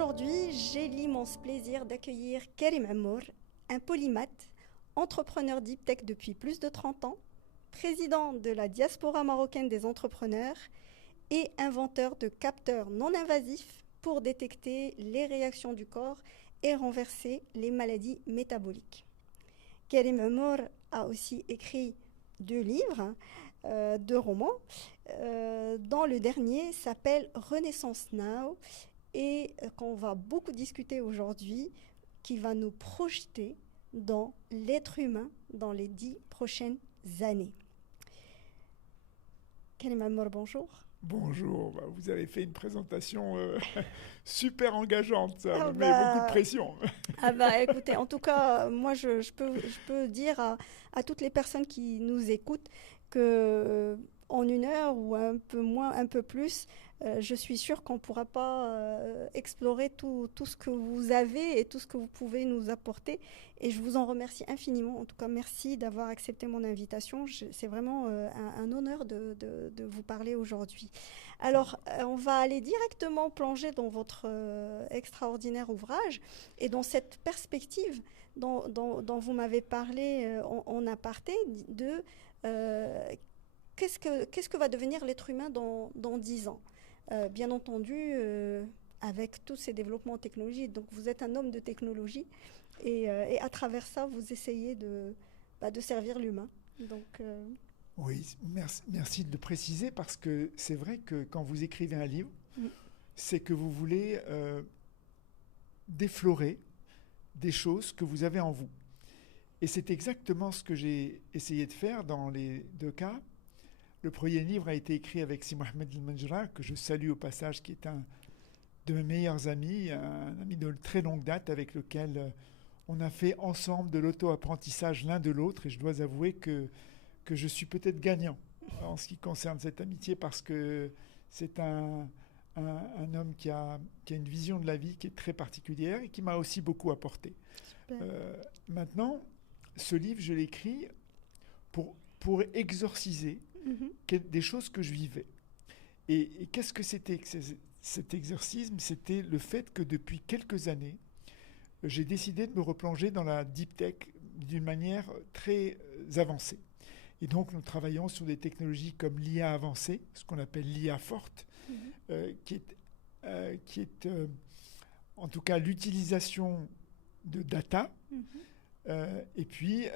Aujourd'hui, j'ai l'immense plaisir d'accueillir Karim Ammour, un polymathe, entrepreneur deep tech depuis plus de 30 ans, président de la diaspora marocaine des entrepreneurs et inventeur de capteurs non invasifs pour détecter les réactions du corps et renverser les maladies métaboliques. Karim Ammour a aussi écrit 2 livres, 2 romans, dont le dernier s'appelle Renaissance Now et qu'on va beaucoup discuter aujourd'hui, qui va nous projeter dans l'être humain dans les 10 prochaines années. Karim Ammour, bonjour. Bonjour, vous avez fait une présentation super engageante, ça me met beaucoup de pression. Écoutez, en tout cas, moi je peux dire à toutes les personnes qui nous écoutent que en 1 heure ou un peu moins, un peu plus, je suis sûre qu'on ne pourra pas explorer tout ce que vous avez et tout ce que vous pouvez nous apporter. Et je vous en remercie infiniment. En tout cas, merci d'avoir accepté mon invitation. C'est vraiment un honneur de vous parler aujourd'hui. Alors, on va aller directement plonger dans votre extraordinaire ouvrage et dans cette perspective dont vous m'avez parlé en aparté de qu'est-ce que va devenir l'être humain dans 10 ans. Bien entendu, avec tous ces développements technologiques. Donc, vous êtes un homme de technologie et à travers ça, vous essayez de servir l'humain. Donc, Oui, merci de le préciser parce que c'est vrai que quand vous écrivez un livre, c'est que vous voulez déflorer des choses que vous avez en vous. Et c'est exactement ce que j'ai essayé de faire dans les 2 cas. Le premier livre a été écrit avec Si Mohamed El Menjra, que je salue au passage, qui est un de mes meilleurs amis, un ami de très longue date avec lequel on a fait ensemble de l'auto-apprentissage l'un de l'autre. Et je dois avouer que je suis peut-être gagnant en ce qui concerne cette amitié parce que c'est un homme qui a une vision de la vie qui est très particulière et qui m'a aussi beaucoup apporté. Maintenant, ce livre, je l'écris pour exorciser des choses que je vivais. Et qu'est-ce que c'était cet exorcisme? C'était le fait que depuis quelques années, j'ai décidé de me replonger dans la deep tech d'une manière très avancée. Et donc, nous travaillons sur des technologies comme l'IA avancée, ce qu'on appelle l'IA forte, qui est en tout cas l'utilisation de data, et puis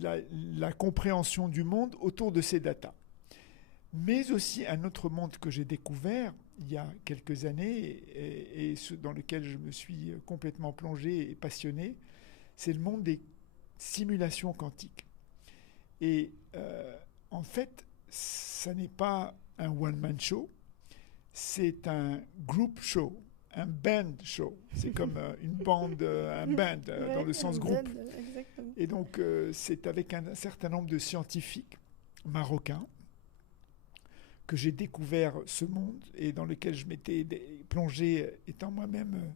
la compréhension du monde autour de ces data. Mais aussi un autre monde que j'ai découvert il y a quelques années et dans lequel je me suis complètement plongé et passionné, c'est le monde des simulations quantiques. Et en fait, ça n'est pas un one-man show, c'est un group show, un band show. C'est comme une bande, un band dans le sens groupe. Et donc, c'est avec un certain nombre de scientifiques marocains que j'ai découvert ce monde et dans lequel je m'étais plongé étant moi-même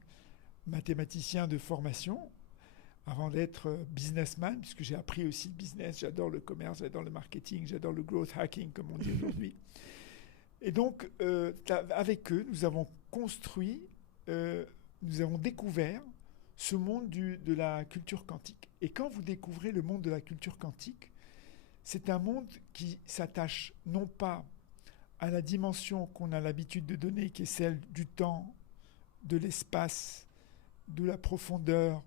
mathématicien de formation avant d'être businessman, puisque j'ai appris aussi le business, j'adore le commerce, j'adore le marketing, j'adore le growth hacking, comme on dit aujourd'hui. Et donc, avec eux, nous avons construit, nous avons découvert ce monde de la culture quantique. Et quand vous découvrez le monde de la culture quantique, c'est un monde qui s'attache non pas à la dimension qu'on a l'habitude de donner, qui est celle du temps, de l'espace, de la profondeur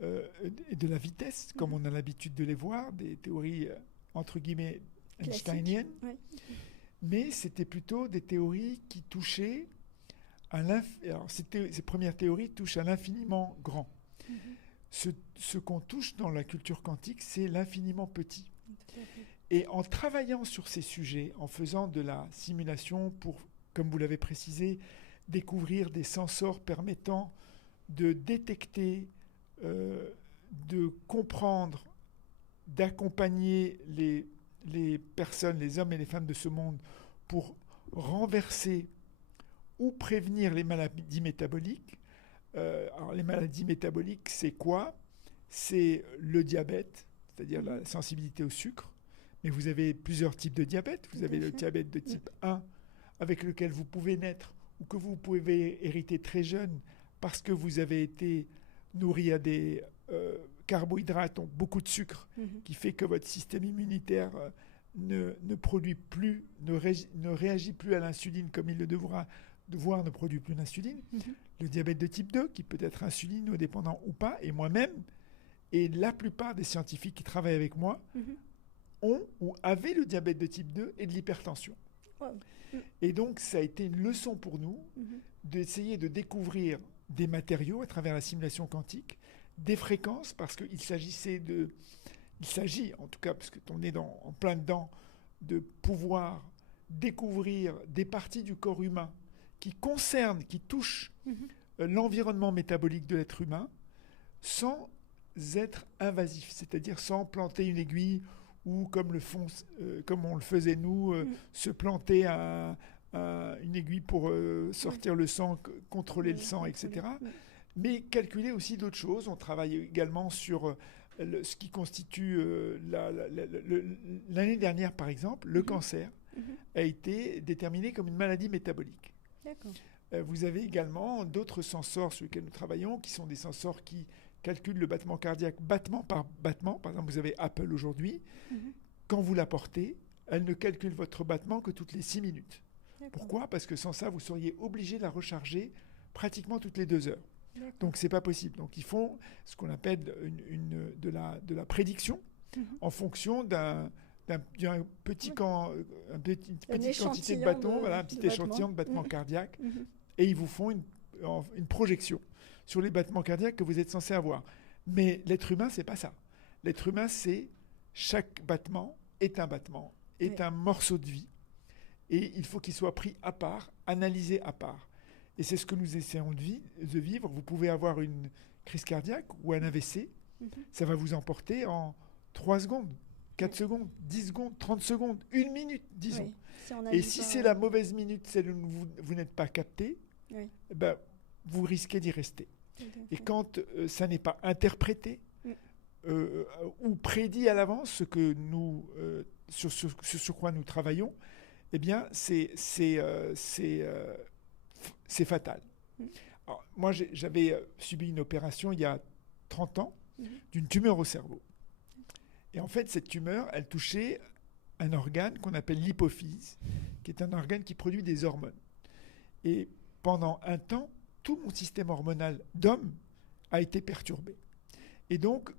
et de la vitesse, comme on a l'habitude de les voir, des théories entre guillemets einsteiniennes, mais c'était plutôt des théories qui touchaient à alors ces premières théories touchent à l'infiniment grand. Ce qu'on touche dans la culture quantique, c'est l'infiniment petit. Et en travaillant sur ces sujets, en faisant de la simulation pour, comme vous l'avez précisé, découvrir des sensors permettant de détecter, de comprendre, d'accompagner les personnes, les hommes et les femmes de ce monde pour renverser ou prévenir les maladies métaboliques. Alors les maladies métaboliques, c'est quoi? C'est le diabète, c'est-à-dire la sensibilité au sucre. Mais vous avez plusieurs types de diabète. Vous avez le diabète de type 1, avec lequel vous pouvez naître ou que vous pouvez hériter très jeune parce que vous avez été nourri à des carbohydrates, donc beaucoup de sucre, qui fait que votre système immunitaire ne produit plus, ne réagit plus à l'insuline comme il le devra, voire ne produit plus d'insuline. Le diabète de type 2, qui peut être insulinodépendant ou pas, et moi-même, et la plupart des scientifiques qui travaillent avec moi, ont ou avaient le diabète de type 2 et de l'hypertension. Et donc, ça a été une leçon pour nous d'essayer de découvrir des matériaux à travers la simulation quantique, des fréquences, parce qu'il s'agissait de... Il s'agit, en tout cas, parce qu'on est en plein dedans, de pouvoir découvrir des parties du corps humain qui concernent, qui touchent l'environnement métabolique de l'être humain sans être invasif, c'est-à-dire sans planter une aiguille ou comme on le faisait nous, se planter une aiguille pour sortir le sang, contrôler le sang, etc. Mais calculer aussi d'autres choses. On travaille également sur ce qui constitue l'année dernière, par exemple, le cancer a été déterminé comme une maladie métabolique. D'accord. Vous avez également d'autres sensors sur lesquels nous travaillons, qui sont des sensors qui calculent le battement cardiaque battement par battement. Par exemple, vous avez Apple aujourd'hui. Quand vous la portez, elle ne calcule votre battement que toutes les 6 minutes. Pourquoi ? Parce que sans ça, vous seriez obligé de la recharger pratiquement toutes les 2 heures. Donc, ce n'est pas possible. Donc, ils font ce qu'on appelle de la prédiction en fonction d'une petite quantité de bâtons, un petit échantillon de battements cardiaques. Et ils vous font une projection sur les battements cardiaques que vous êtes censé avoir. Mais l'être humain, ce n'est pas ça. L'être humain, c'est chaque battement est un battement, est un morceau de vie. Et il faut qu'il soit pris à part, analysé à part. Et c'est ce que nous essayons de vivre. Vous pouvez avoir une crise cardiaque ou un AVC. Ça va vous emporter en 3 secondes, 4 secondes, 10 secondes, 30 secondes, 1 minute, disons. Et si c'est la mauvaise minute, celle où vous n'êtes pas capté, ben, vous risquez d'y rester. Et quand ça n'est pas interprété ou prédit à l'avance, ce que nous, sur quoi nous travaillons, eh bien, c'est fatal. Alors, moi, j'avais subi une opération il y a 30 ans d'une tumeur au cerveau. Et en fait, cette tumeur, elle touchait un organe qu'on appelle l'hypophyse, qui est un organe qui produit des hormones. Et pendant un temps, tout mon système hormonal d'homme a été perturbé. Et donc,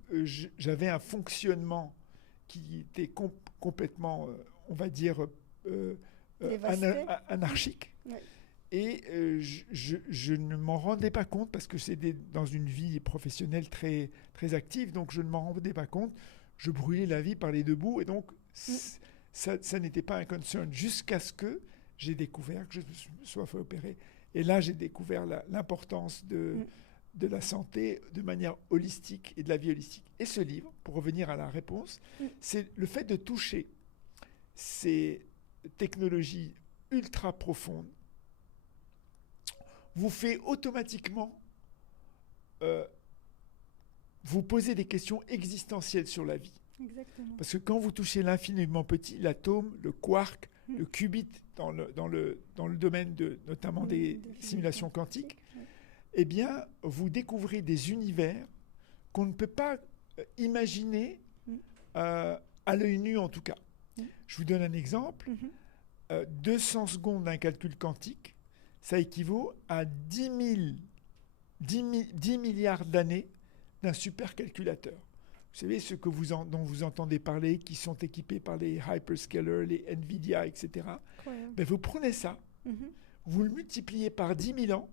j'avais un fonctionnement qui était complètement, on va dire, anarchique. Et je ne m'en rendais pas compte parce que c'était dans une vie professionnelle très, très active, donc je ne m'en rendais pas compte. Je brûlais la vie par les deux bouts et donc ça n'était pas un concern jusqu'à ce que j'ai découvert que je me sois fait opérer. Et là, j'ai découvert l'importance de la santé de manière holistique et de la vie holistique. Et ce livre, pour revenir à la réponse, c'est le fait de toucher ces technologies ultra profondes vous fait automatiquement vous poser des questions existentielles sur la vie. Exactement. Parce que quand vous touchez l'infiniment petit, l'atome, le quark, le qubit dans le domaine notamment des simulations quantiques, eh bien, vous découvrez des univers qu'on ne peut pas imaginer à l'œil nu en tout cas. Je vous donne un exemple. 200 secondes d'un calcul quantique, ça équivaut à 10 milliards d'années d'un supercalculateur. Vous savez, ceux dont vous entendez parler, qui sont équipés par les hyperscalers, les NVIDIA, etc. Ben, vous prenez ça, vous le multipliez par 10 000 ans,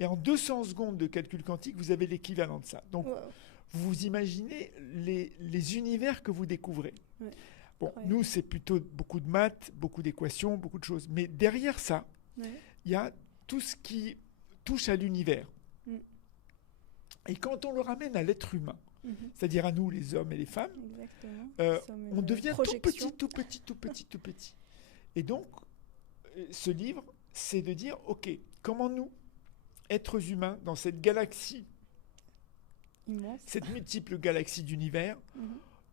et en 200 secondes de calcul quantique, vous avez l'équivalent de ça. Donc, vous imaginez les univers que vous découvrez. Bon, nous, c'est plutôt beaucoup de maths, beaucoup d'équations, beaucoup de choses. Mais derrière ça, il y a tout ce qui touche à l'univers. Et quand on le ramène à l'être humain, c'est-à-dire à nous, les hommes et les femmes, on devient tout petit. Et donc, ce livre, c'est de dire, OK, comment nous, êtres humains, dans cette galaxie, immense, cette multiple galaxie d'univers,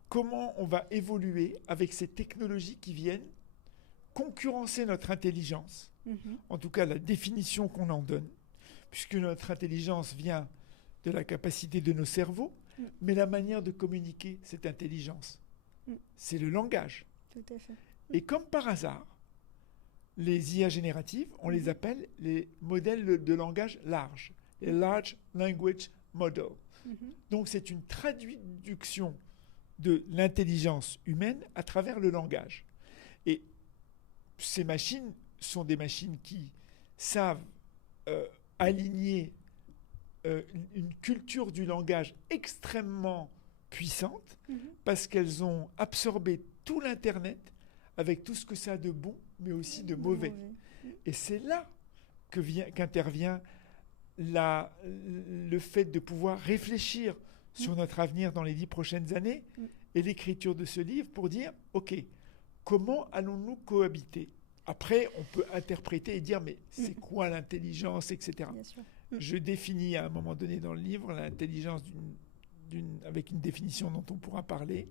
comment on va évoluer avec ces technologies qui viennent concurrencer notre intelligence, en tout cas la définition qu'on en donne, puisque notre intelligence vient de la capacité de nos cerveaux, mais la manière de communiquer cette intelligence, c'est le langage. Tout à fait. Et comme par hasard, les IA génératives, on les appelle les modèles de langage large, les Large Language Model. Donc c'est une traduction de l'intelligence humaine à travers le langage. Et ces machines sont des machines qui savent aligner une culture du langage extrêmement puissante parce qu'elles ont absorbé tout l'Internet avec tout ce que ça a de bon, mais aussi de mauvais. Et c'est là qu'intervient le fait de pouvoir réfléchir sur notre avenir dans les 10 prochaines années et l'écriture de ce livre pour dire, OK, comment allons-nous cohabiter ? Après, on peut interpréter et dire, mais c'est quoi l'intelligence, etc. Je définis à un moment donné dans le livre l'intelligence avec une définition dont on pourra parler.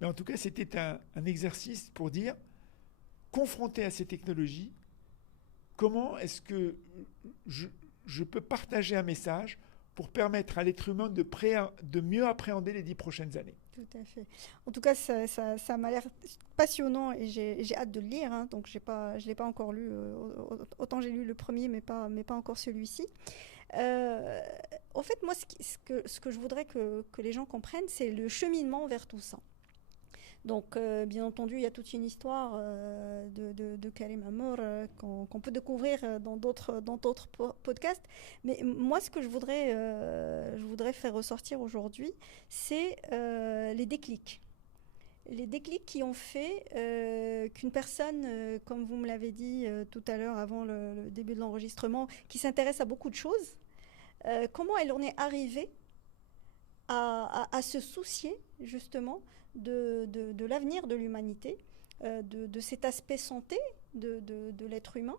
Mais en tout cas, c'était un exercice pour dire, confronté à ces technologies, comment est-ce que je peux partager un message pour permettre à l'être humain de mieux appréhender les 10 prochaines années. Tout à fait. En tout cas, ça m'a l'air passionnant et j'ai hâte de le lire. Hein, donc, je ne l'ai pas encore lu. Autant j'ai lu le premier, mais pas encore celui-ci. En fait, moi, ce que je voudrais que les gens comprennent, c'est le cheminement vers tout ça. Donc, bien entendu, il y a toute une histoire de Karim Amour qu'on peut découvrir dans d'autres podcasts. Mais moi, ce que je voudrais faire ressortir aujourd'hui, c'est les déclics. Les déclics qui ont fait qu'une personne, comme vous me l'avez dit tout à l'heure avant le début de l'enregistrement, qui s'intéresse à beaucoup de choses, comment elle en est arrivée à se soucier justement de l'avenir de l'humanité, de cet aspect santé de l'être humain.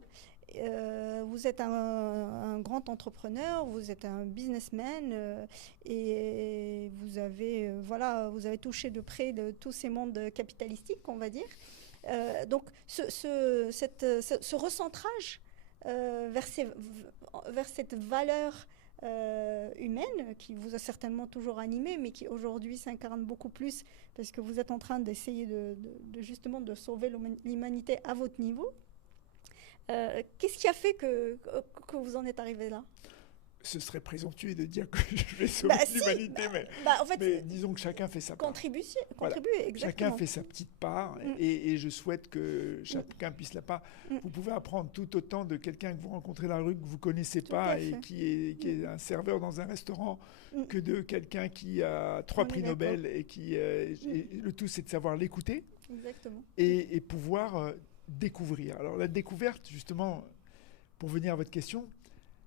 Vous êtes un grand entrepreneur, vous êtes un businessman et vous avez touché de près de tous ces mondes capitalistiques, on va dire. Donc ce recentrage vers cette valeur humaine qui vous a certainement toujours animé, mais qui aujourd'hui s'incarne beaucoup plus parce que vous êtes en train d'essayer justement de sauver l'humanité à votre niveau. Qu'est-ce qui a fait que vous en êtes arrivé là ? Ce serait présomptueux de dire que je vais sauver l'humanité, mais disons que chacun fait sa part. Contribuer, voilà. exactement. Chacun fait sa petite part et je souhaite que chacun puisse la part. Vous pouvez apprendre tout autant de quelqu'un que vous rencontrez dans la rue, que vous ne connaissez pas et qui est un serveur dans un restaurant que de quelqu'un qui a 3 prix Nobel et le tout, c'est de savoir l'écouter et pouvoir découvrir. Alors la découverte, justement, pour venir à votre question,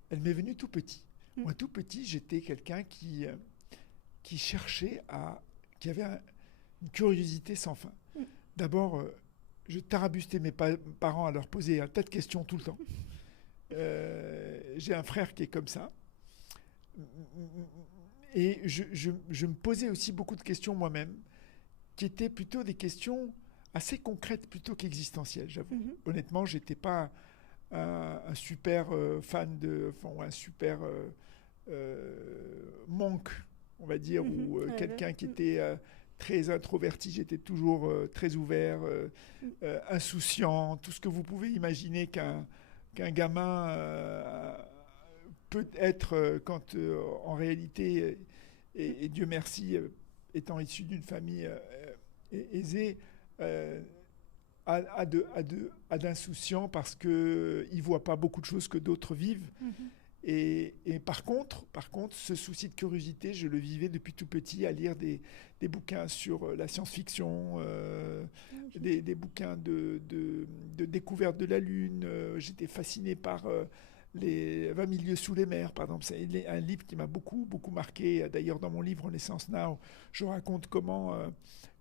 elle m'est venue tout petit. Moi, tout petit, j'étais quelqu'un qui cherchait qui avait une curiosité sans fin. D'abord, je tarabustais mes parents à leur poser un tas de questions tout le temps. J'ai un frère qui est comme ça. Et je me posais aussi beaucoup de questions moi-même, qui étaient plutôt des questions assez concrètes plutôt qu'existentielles, j'avoue. Honnêtement, je n'étais pas un super fan un super monk, on va dire, ou quelqu'un qui était très introverti. J'étais toujours très ouvert, insouciant, tout ce que vous pouvez imaginer qu'un gamin peut être quand en réalité, et Dieu merci, étant issu d'une famille aisée, d'insouciant parce qu'il ne voit pas beaucoup de choses que d'autres vivent. Et par contre, ce souci de curiosité, je le vivais depuis tout petit à lire des bouquins sur la science-fiction, des bouquins de découverte de la Lune. J'étais fasciné par les 20 000 lieues sous les mers, par exemple. C'est un livre qui m'a beaucoup, beaucoup marqué. D'ailleurs, dans mon livre Renaissance Now, je raconte comment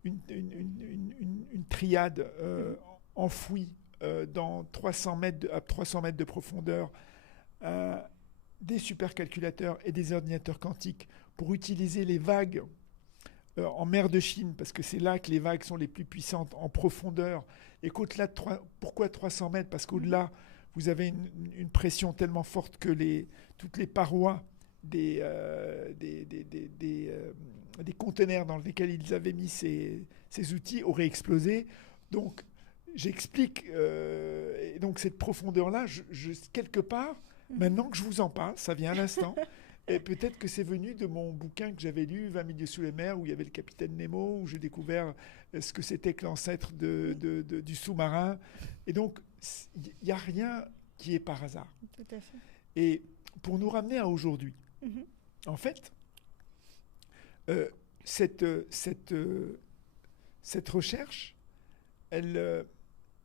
une triade enfouie dans 300 mètres de profondeur, des supercalculateurs et des ordinateurs quantiques pour utiliser les vagues en mer de Chine, parce que c'est là que les vagues sont les plus puissantes en profondeur, et qu'au-delà de pourquoi 300 mètres ? Parce qu'au-delà, vous avez une pression tellement forte que toutes les parois des conteneurs dans lesquels ils avaient mis ces outils auraient explosé. Donc, j'explique. Et donc, cette profondeur-là, quelque part, maintenant que je vous en parle, ça vient à l'instant. Et peut-être que c'est venu de mon bouquin que j'avais lu, 20 milieux sous les mers, où il y avait le capitaine Nemo, où j'ai découvert ce que c'était que l'ancêtre du sous-marin. Et donc, il n'y a rien qui est par hasard. Tout à fait. Et pour nous ramener à aujourd'hui, en fait, cette recherche, elle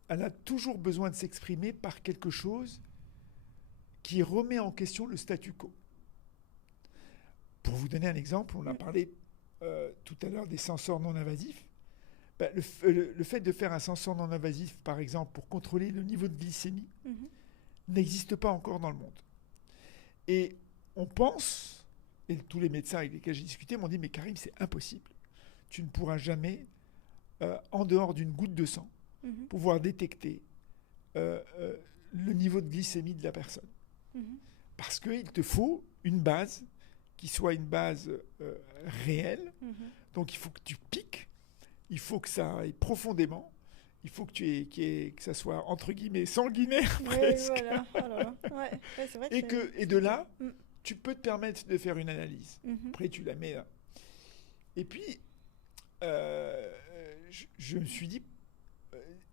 a toujours besoin de s'exprimer par quelque chose qui remet en question le statu quo. Pour vous donner un exemple, on a parlé tout à l'heure des sensors non invasifs. Ben, le fait de faire un sensor non invasif, par exemple, pour contrôler le niveau de glycémie, n'existe pas encore dans le monde. Et on pense, et tous les médecins avec lesquels j'ai discuté m'ont dit, mais Karim, c'est impossible. Tu ne pourras jamais, en dehors d'une goutte de sang, pouvoir détecter le niveau de glycémie de la personne. Parce qu'il te faut une base qui soit une base réelle. Donc il faut que tu piques, il faut que ça aille profondément, il faut que ça soit entre guillemets sanguinaire presque. Voilà. Ouais, c'est vrai Et de là, tu peux te permettre de faire une analyse. Après, tu la mets là. Et puis, je me suis dit,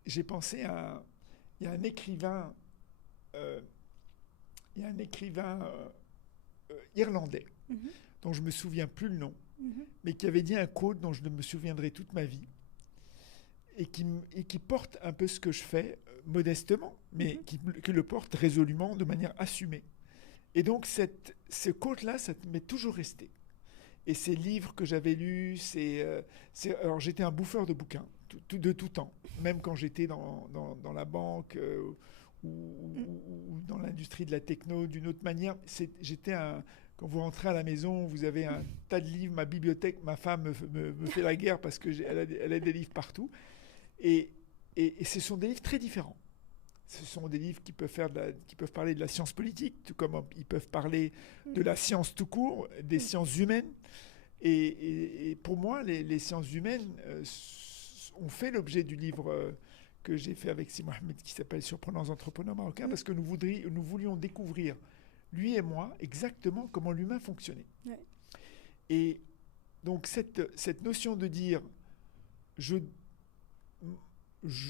j'ai pensé à... Il y a un écrivain irlandais, dont je ne me souviens plus le nom, mais qui avait dit un quote dont je me souviendrai toute ma vie, et qui porte un peu ce que je fais, modestement, mais qui le porte résolument, de manière assumée. Et donc, ce quote-là, ça m'est toujours resté. Et ces livres que j'avais lus, alors j'étais un bouffeur de bouquins, de tout temps, même quand j'étais dans la banque ou dans l'industrie de la techno, d'une autre manière. Quand vous rentrez à la maison, vous avez un tas de livres, ma bibliothèque, ma femme me fait la guerre parce qu'elle a des livres partout. Et ce sont des livres très différents. Ce sont des livres qui peuvent parler de la science politique, tout comme ils peuvent parler de la science tout court, des sciences humaines. Et pour moi, les sciences humaines ont fait l'objet du livre que j'ai fait avec Si Mohamed, qui s'appelle Surprenants entrepreneurs marocains, parce que nous voulions découvrir, lui et moi, exactement comment l'humain fonctionnait. Ouais. Et donc cette notion de dire je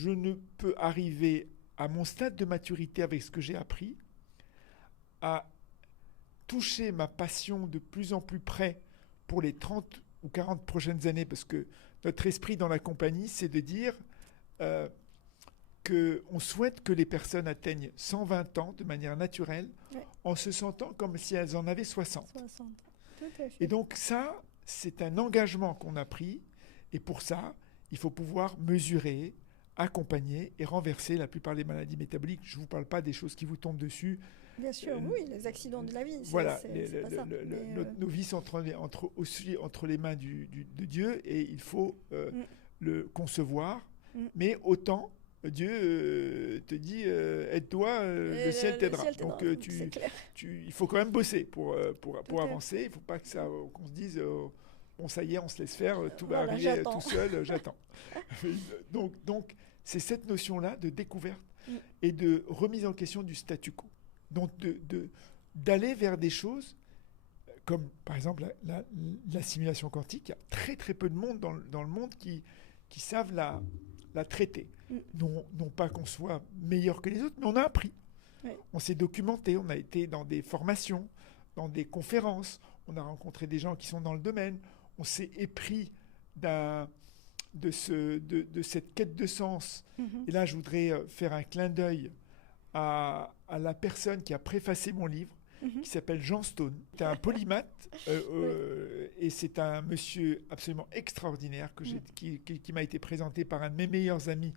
ne peux arriver à mon stade de maturité avec ce que j'ai appris, à toucher ma passion de plus en plus près pour les 30 ou 40 prochaines années, parce que notre esprit dans la compagnie, c'est de dire qu'on souhaite que les personnes atteignent 120 ans de manière naturelle, en se sentant comme si elles en avaient 60. Tout à fait. Et donc ça, c'est un engagement qu'on a pris, et pour ça, il faut pouvoir mesurer, accompagner et renverser la plupart des maladies métaboliques. Je ne vous parle pas des choses qui vous tombent dessus. Bien sûr, oui, les accidents de la vie. Voilà, c'est pas ça. nos vies sont entre les mains de Dieu, et il faut le concevoir. Mais autant, Dieu te dit, aide-toi, le ciel t'aidera. Donc il faut quand même bosser pour avancer. Il ne faut pas qu'on se dise... bon, ça y est, on se laisse faire, tout va arriver tout seul, j'attends. Donc, c'est cette notion-là de découverte et de remise en question du statu quo. Donc, d'aller vers des choses comme, par exemple, la simulation quantique. Il y a très, très peu de monde dans le monde qui savent la traiter. Non pas qu'on soit meilleur que les autres, mais on a appris. On s'est documenté, on a été dans des formations, dans des conférences, on a rencontré des gens qui sont dans le domaine. On s'est épris de cette quête de sens. Et là, je voudrais faire un clin d'œil à la personne qui a préfacé mon livre, qui s'appelle Jean Stone. C'est un polymathe, et c'est un monsieur absolument extraordinaire qui m'a été présenté par un de mes meilleurs amis,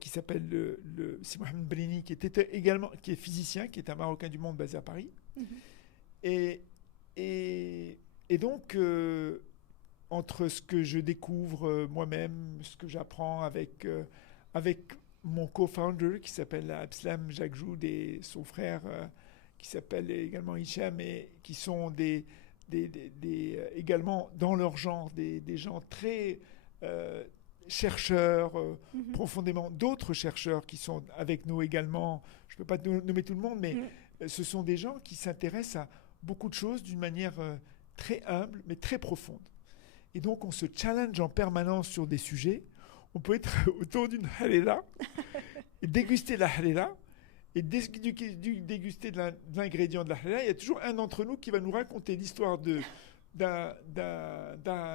qui s'appelle Si Mohamed Brini, qui est physicien, qui est un Marocain du monde basé à Paris. Et donc, entre ce que je découvre moi-même, ce que j'apprends avec mon co-founder qui s'appelle Abslam Jagjoud et son frère qui s'appelle également Hicham et qui sont également dans leur genre des gens très chercheurs, profondément, d'autres chercheurs qui sont avec nous également. Je ne peux pas nommer tout le monde, mais ce sont des gens qui s'intéressent à beaucoup de choses d'une manière très humble, mais très profonde. Et donc, on se challenge en permanence sur des sujets. On peut être autour d'une halela et déguster la halela et déguster de l'ingrédient de la halela. Il y a toujours un d'entre nous qui va nous raconter l'histoire d'un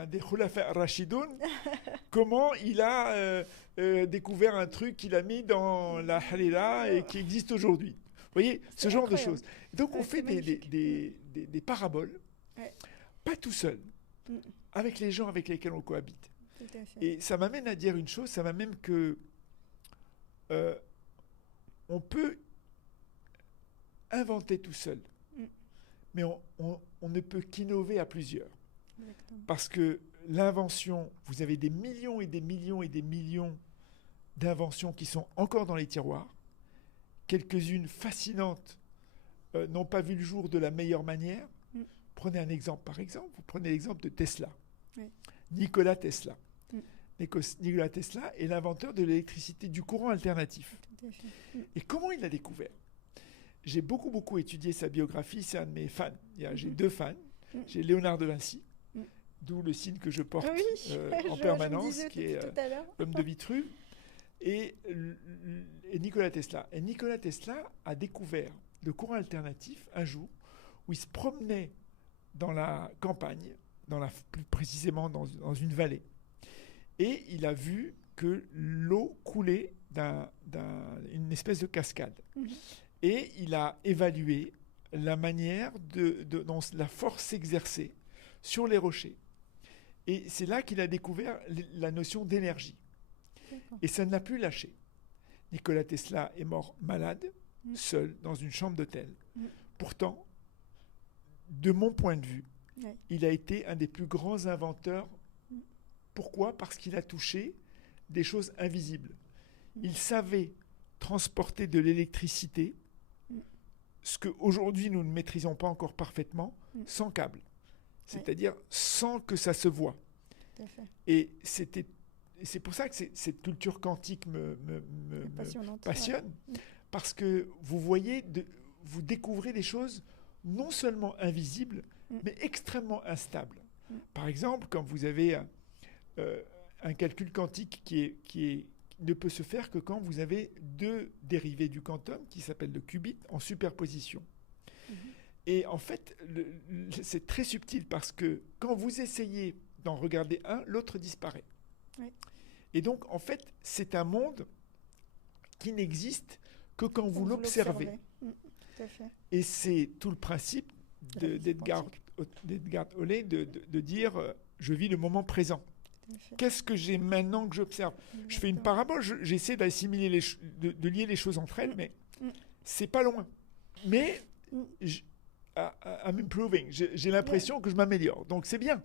des Khulafa Rashidoun, comment il a découvert un truc qu'il a mis dans la halela et qui existe aujourd'hui. Vous voyez, ce genre de choses. Donc, on fait des paraboles, pas tout seul, avec les gens avec lesquels on cohabite. Et ça m'amène à dire une chose, ça m'amène que on peut inventer tout seul, mais on ne peut qu'innover à plusieurs. Exactement. Parce que l'invention, vous avez des millions et des millions et des millions d'inventions qui sont encore dans les tiroirs. Quelques-unes fascinantes n'ont pas vu le jour de la meilleure manière. Prenez un exemple, par exemple, vous prenez l'exemple de Tesla. Oui. Nikola Tesla. Nikola Tesla est l'inventeur de l'électricité, du courant alternatif. Et comment il l'a découvert? J'ai beaucoup étudié sa biographie, c'est un de mes fans. J'ai deux fans. J'ai Léonard de Vinci, d'où le signe que je porte en permanence, qui est l'homme de Vitruve, et Nikola Tesla. Et Nikola Tesla a découvert le courant alternatif un jour où il se promenait dans la campagne, plus précisément dans une vallée. Et il a vu que l'eau coulait d'une espèce de cascade. Et il a évalué la manière dont la force s'exerçait sur les rochers. Et c'est là qu'il a découvert la notion d'énergie. Et ça ne l'a plus lâché. Nikola Tesla est mort malade, seul, dans une chambre d'hôtel. Pourtant, de mon point de vue, il a été un des plus grands inventeurs. Pourquoi? Parce qu'il a touché des choses invisibles. Il savait transporter de l'électricité, ce qu'aujourd'hui nous ne maîtrisons pas encore parfaitement, sans câble. C'est-à-dire sans que ça se voie. Tout à fait. Et c'est pour ça que cette culture quantique me passionne, parce que vous voyez, vous découvrez des choses non seulement invisibles, mais extrêmement instables. Par exemple, quand vous avez un calcul quantique qui ne peut se faire que quand vous avez deux dérivés du quantum qui s'appellent le qubit en superposition. Et en fait, c'est très subtil parce que quand vous essayez d'en regarder un, l'autre disparaît. Et donc, en fait, c'est un monde qui n'existe que quand vous l'observez. Et c'est tout le principe d'Edgar Hole de dire je vis le moment présent. Qu'est-ce que j'ai maintenant que j'observe? Je fais une parabole, j'essaie d'assimiler de lier les choses entre elles, mais c'est pas loin. Mais I'm improving. J'ai l'impression que je m'améliore. Donc c'est bien.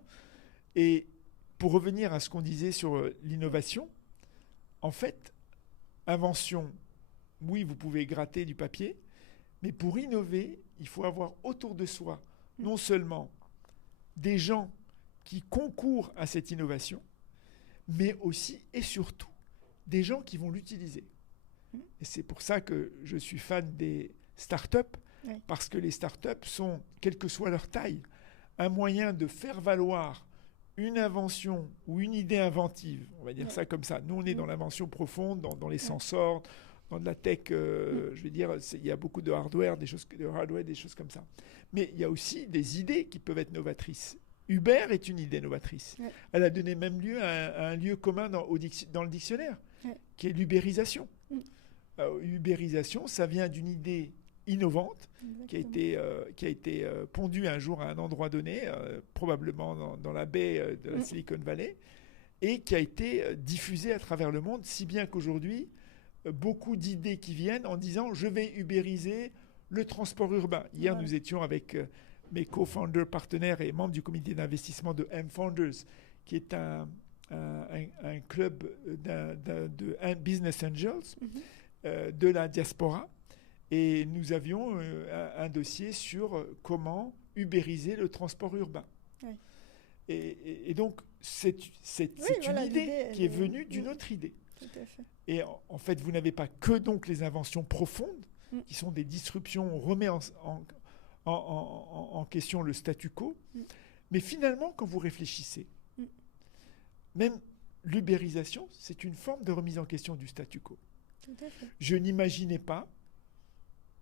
Et pour revenir à ce qu'on disait sur l'innovation, en fait, invention, oui, vous pouvez gratter du papier, mais pour innover, il faut avoir autour de soi non seulement des gens qui concourent à cette innovation, mais aussi et surtout des gens qui vont l'utiliser. Et c'est pour ça que je suis fan des startups, parce que les startups sont, quelle que soit leur taille, un moyen de faire valoir une invention ou une idée inventive, on va dire ça comme ça. Nous, on est dans l'invention profonde, dans les sensors, dans de la tech, je veux dire, il y a beaucoup de hardware, des choses comme ça. Mais il y a aussi des idées qui peuvent être novatrices. Uber est une idée novatrice. Elle a donné même lieu à un lieu commun dans le dictionnaire, qui est l'ubérisation. Ubérisation, ça vient d'une idée innovante qui a été pondue un jour à un endroit donné, probablement dans la baie de la Silicon Valley, et qui a été diffusée à travers le monde, si bien qu'aujourd'hui, beaucoup d'idées qui viennent en disant « je vais ubériser le transport urbain ». Hier, nous étions avec mes co-founders partenaires et membres du comité d'investissement de M-Founders, qui est un un club de business angels de la diaspora. Et nous avions un dossier sur comment ubériser le transport urbain. Oui. Et donc, c'est une idée qui est venue d'une autre idée. Tout à fait. Et en fait, vous n'avez pas que donc les inventions profondes, qui sont des disruptions, on remet en question le statu quo, mais finalement, quand vous réfléchissez, même l'ubérisation, c'est une forme de remise en question du statu quo. Tout à fait. Je n'imaginais pas,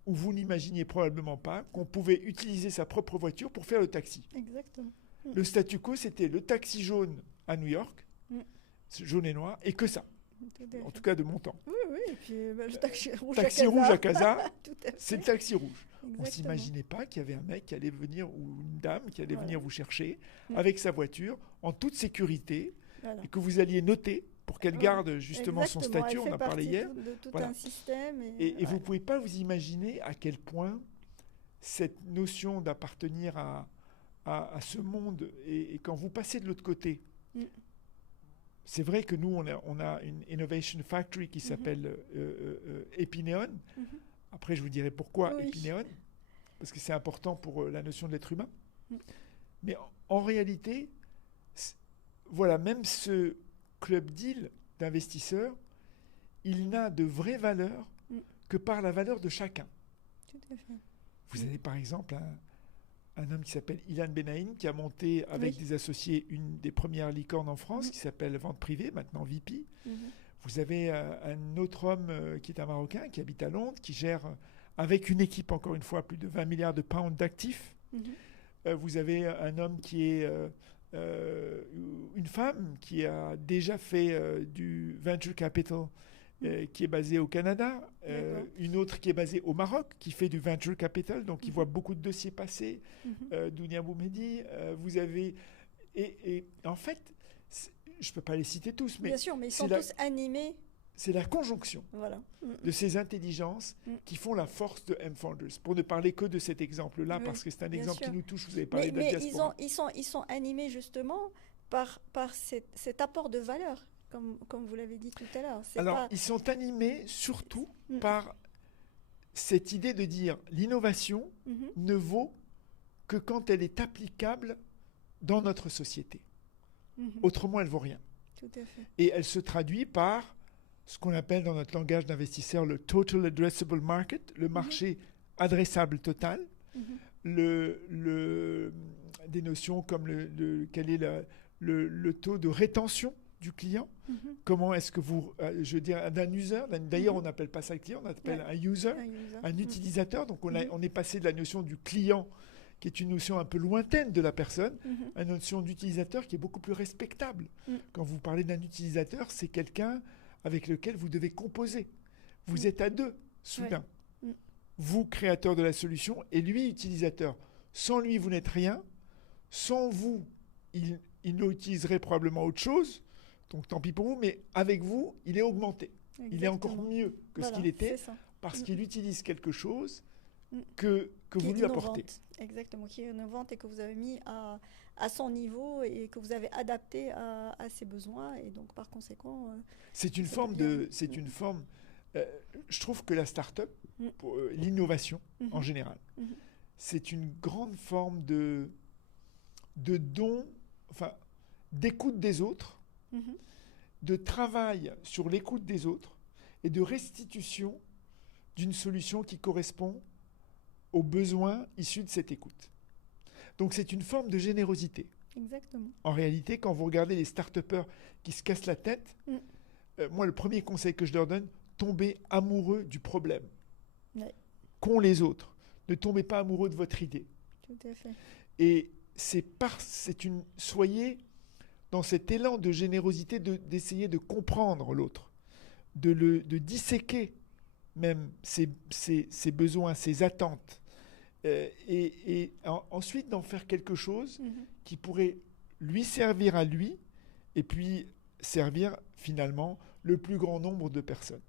ou vous n'imaginiez probablement pas, qu'on pouvait utiliser sa propre voiture pour faire le taxi. Exactement. Le statu quo, c'était le taxi jaune à New York, jaune et noir, et que ça. En tout cas de mon temps. Oui, et puis le taxi rouge à Casa, c'est le taxi rouge. Exactement. On ne s'imaginait pas qu'il y avait un mec qui allait venir, ou une dame qui allait venir vous chercher avec sa voiture, en toute sécurité, et que vous alliez noter pour qu'elle garde justement son statut, on en parlait hier. De tout un système. Et vous ne pouvez pas vous imaginer à quel point cette notion d'appartenir à ce monde, et quand vous passez de l'autre côté, c'est vrai que nous, on a une Innovation Factory qui s'appelle Epineon. Après, je vous dirai pourquoi Epineon, parce que c'est important pour la notion de l'être humain. Mais en réalité, voilà, même ce club deal d'investisseurs, il n'a de vraie valeur que par la valeur de chacun. Tout à fait. Vous avez par exemple un homme qui s'appelle Ilan Benaïm, qui a monté avec des associés une des premières licornes en France, qui s'appelle Vente Privée, maintenant VP. Vous avez un autre homme qui est un Marocain, qui habite à Londres, qui gère, avec une équipe, encore une fois, plus de 20 milliards de pounds d'actifs. Vous avez un homme qui est une femme qui a déjà fait du venture capital, qui est basée au Canada, une autre qui est basée au Maroc, qui fait du venture capital, donc qui voit beaucoup de dossiers passer, Dounia Boumedi, vous avez... Et en fait, je ne peux pas les citer tous, mais... Bien sûr, mais ils sont tous animés. C'est la conjonction de ces intelligences qui font la force de M-Founders. Pour ne parler que de cet exemple-là, parce que c'est un exemple qui nous touche, vous avez parlé de la diaspora. Mais ils sont animés justement par cet apport de valeur, comme vous l'avez dit tout à l'heure. Alors, ils sont animés surtout par cette idée de dire l'innovation ne vaut que quand elle est applicable dans notre société. Autrement, elle ne vaut rien. Tout à fait. Et elle se traduit par ce qu'on appelle dans notre langage d'investisseur le Total Addressable Market, le marché adressable total, des notions comme quel est le taux de rétention du client, comment est-ce que vous, je veux dire, d'un user, d'ailleurs on n'appelle pas ça un client, on appelle un user, un utilisateur, donc on est passé de la notion du client, qui est une notion un peu lointaine de la personne, à une notion d'utilisateur qui est beaucoup plus respectable. Quand vous parlez d'un utilisateur, c'est quelqu'un avec lequel vous devez composer. Vous êtes à deux, soudain. Vous, créateur de la solution, et lui, utilisateur. Sans lui, vous n'êtes rien. Sans vous, il utiliserait probablement autre chose. Donc tant pis pour vous, mais avec vous, il est augmenté. Exactement. Il est encore mieux que ce qu'il était, parce qu'il utilise quelque chose que vous lui apportez. Exactement, qui est innovante et que vous avez mis à son niveau et que vous avez adapté à ses besoins. Et donc, par conséquent... c'est une forme de... je trouve que la start-up, l'innovation en général, c'est une grande forme de don, enfin, d'écoute des autres, de travail sur l'écoute des autres et de restitution d'une solution qui correspond aux besoins issus de cette écoute. Donc c'est une forme de générosité. Exactement. En réalité, quand vous regardez les start-upers qui se cassent la tête, moi le premier conseil que je leur donne, tombez amoureux du problème qu'ont les autres. Ne tombez pas amoureux de votre idée. Tout à fait. Et soyez dans cet élan de générosité d'essayer de comprendre l'autre, de disséquer même ses besoins, ses attentes, et ensuite d'en faire quelque chose qui pourrait lui servir à lui et puis servir finalement le plus grand nombre de personnes.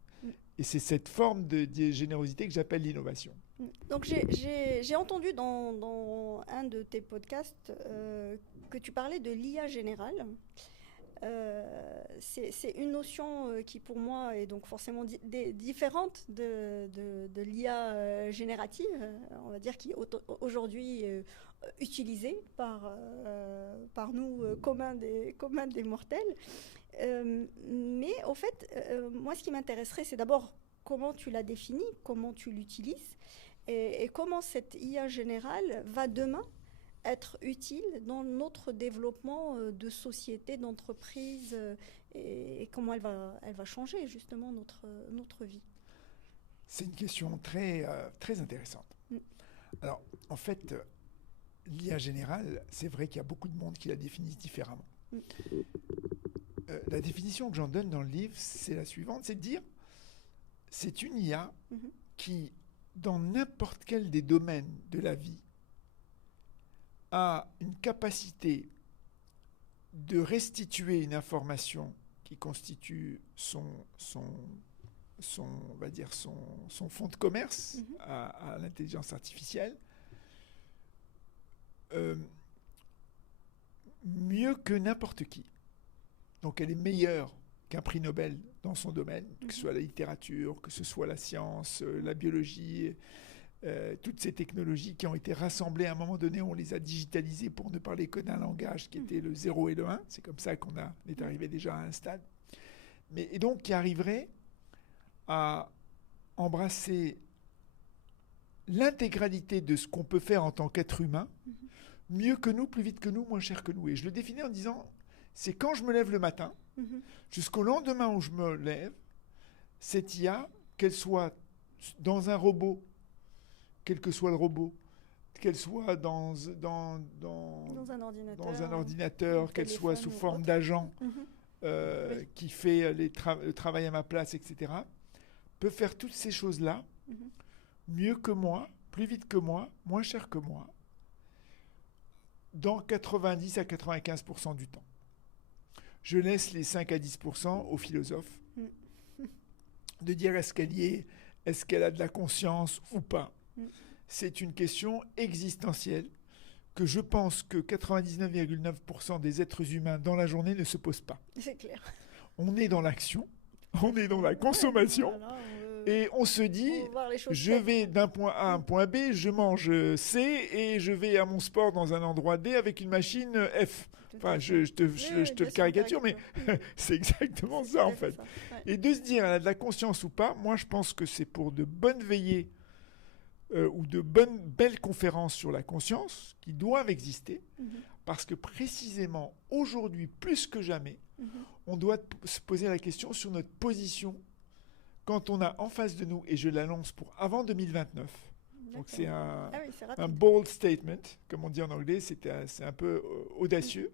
Et c'est cette forme de générosité que j'appelle l'innovation. Donc j'ai entendu dans un de tes podcasts que tu parlais de l'IA générale. c'est une notion qui pour moi est donc forcément différente de l'IA générative, on va dire, qui est aujourd'hui utilisée par nous communs des mortels. Mais au fait, moi ce qui m'intéresserait, c'est d'abord comment tu la définis, comment tu l'utilises, et comment cette IA générale va demain être utile dans notre développement de société, d'entreprise, et comment elle va changer justement notre vie. C'est une question très, très intéressante. Alors, en fait, l'IA générale, c'est vrai qu'il y a beaucoup de monde qui la définissent différemment. La définition que j'en donne dans le livre, c'est la suivante, c'est de dire, c'est une IA qui, dans n'importe quel des domaines de la vie, a une capacité de restituer une information qui constitue son fonds de commerce à l'intelligence artificielle, mieux que n'importe qui. Donc elle est meilleure qu'un prix Nobel dans son domaine, que ce soit la littérature, que ce soit la science, la biologie, toutes ces technologies qui ont été rassemblées à un moment donné, on les a digitalisées pour ne parler que d'un langage qui était le 0 et le 1. C'est comme ça qu'on est arrivé déjà à un stade. Et donc qui arriverait à embrasser l'intégralité de ce qu'on peut faire en tant qu'être humain, mieux que nous, plus vite que nous, moins cher que nous. Et je le définis en disant, c'est quand je me lève le matin, jusqu'au lendemain où je me lève, cette IA, qu'elle soit dans un robot, quel que soit le robot, qu'elle soit dans un ordinateur, qu'elle soit sous forme d'agent qui fait le travail à ma place, etc., peut faire toutes ces choses-là mieux que moi, plus vite que moi, moins cher que moi, dans 90 à 95% du temps. Je laisse les 5 à 10% aux philosophes de dire est-ce qu'elle a de la conscience ou pas. C'est une question existentielle que je pense que 99,9% des êtres humains dans la journée ne se posent pas. C'est clair. On est dans l'action, on est dans la consommation, et on se dit, je vais d'un point A à un point B, je mange C, et je vais à mon sport dans un endroit D avec une machine F. Enfin, je te le caricature, mais c'est exactement ça, en fait. Et de se dire, elle a de la conscience ou pas, moi, je pense que c'est pour de bonnes veillées ou de belles conférences sur la conscience qui doivent exister, parce que précisément, aujourd'hui, plus que jamais, on doit se poser la question sur notre position quand on a en face de nous, et je l'annonce pour avant 2029, donc c'est un bold statement, comme on dit en anglais, c'est un peu audacieux.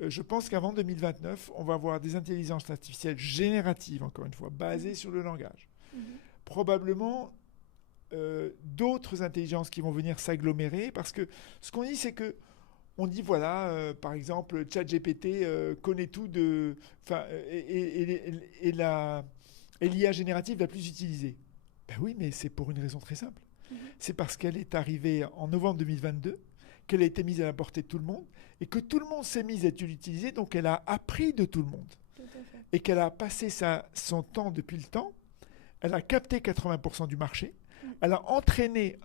Je pense qu'avant 2029, on va avoir des intelligences artificielles génératives, encore une fois, basées sur le langage. Probablement d'autres intelligences qui vont venir s'agglomérer, parce que ce qu'on dit, c'est que on dit, voilà, par exemple, ChatGPT connaît tout de... Et l'IA générative la plus utilisée. Ben oui, mais c'est pour une raison très simple. C'est parce qu'elle est arrivée en novembre 2022, qu'elle a été mise à la portée de tout le monde, et que tout le monde s'est mis à l'utiliser, donc elle a appris de tout le monde. Tout à fait. Et qu'elle a passé son temps depuis le temps, elle a capté 80% du marché, elle a entraîné,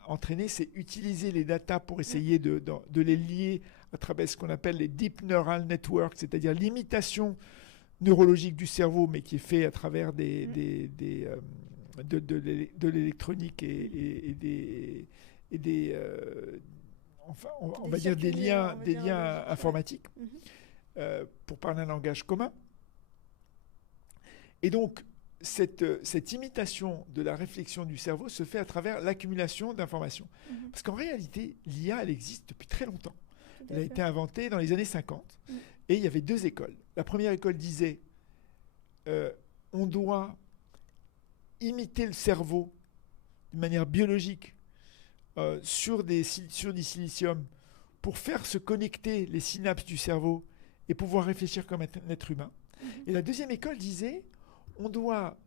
c'est utiliser les datas pour essayer de les lier à travers ce qu'on appelle les Deep Neural Networks, c'est-à-dire l'imitation neurologique du cerveau, mais qui est fait à travers de l'électronique et des enfin, on va dire des liens informatiques, pour parler un langage commun. Et donc, cette imitation de la réflexion du cerveau se fait à travers l'accumulation d'informations. Parce qu'en réalité, l'IA, elle existe depuis très longtemps. Elle a été inventée dans les années 50. Et il y avait deux écoles. La première école disait on doit imiter le cerveau de manière biologique sur du silicium pour faire se connecter les synapses du cerveau et pouvoir réfléchir comme un être humain. Et la deuxième école disait on doit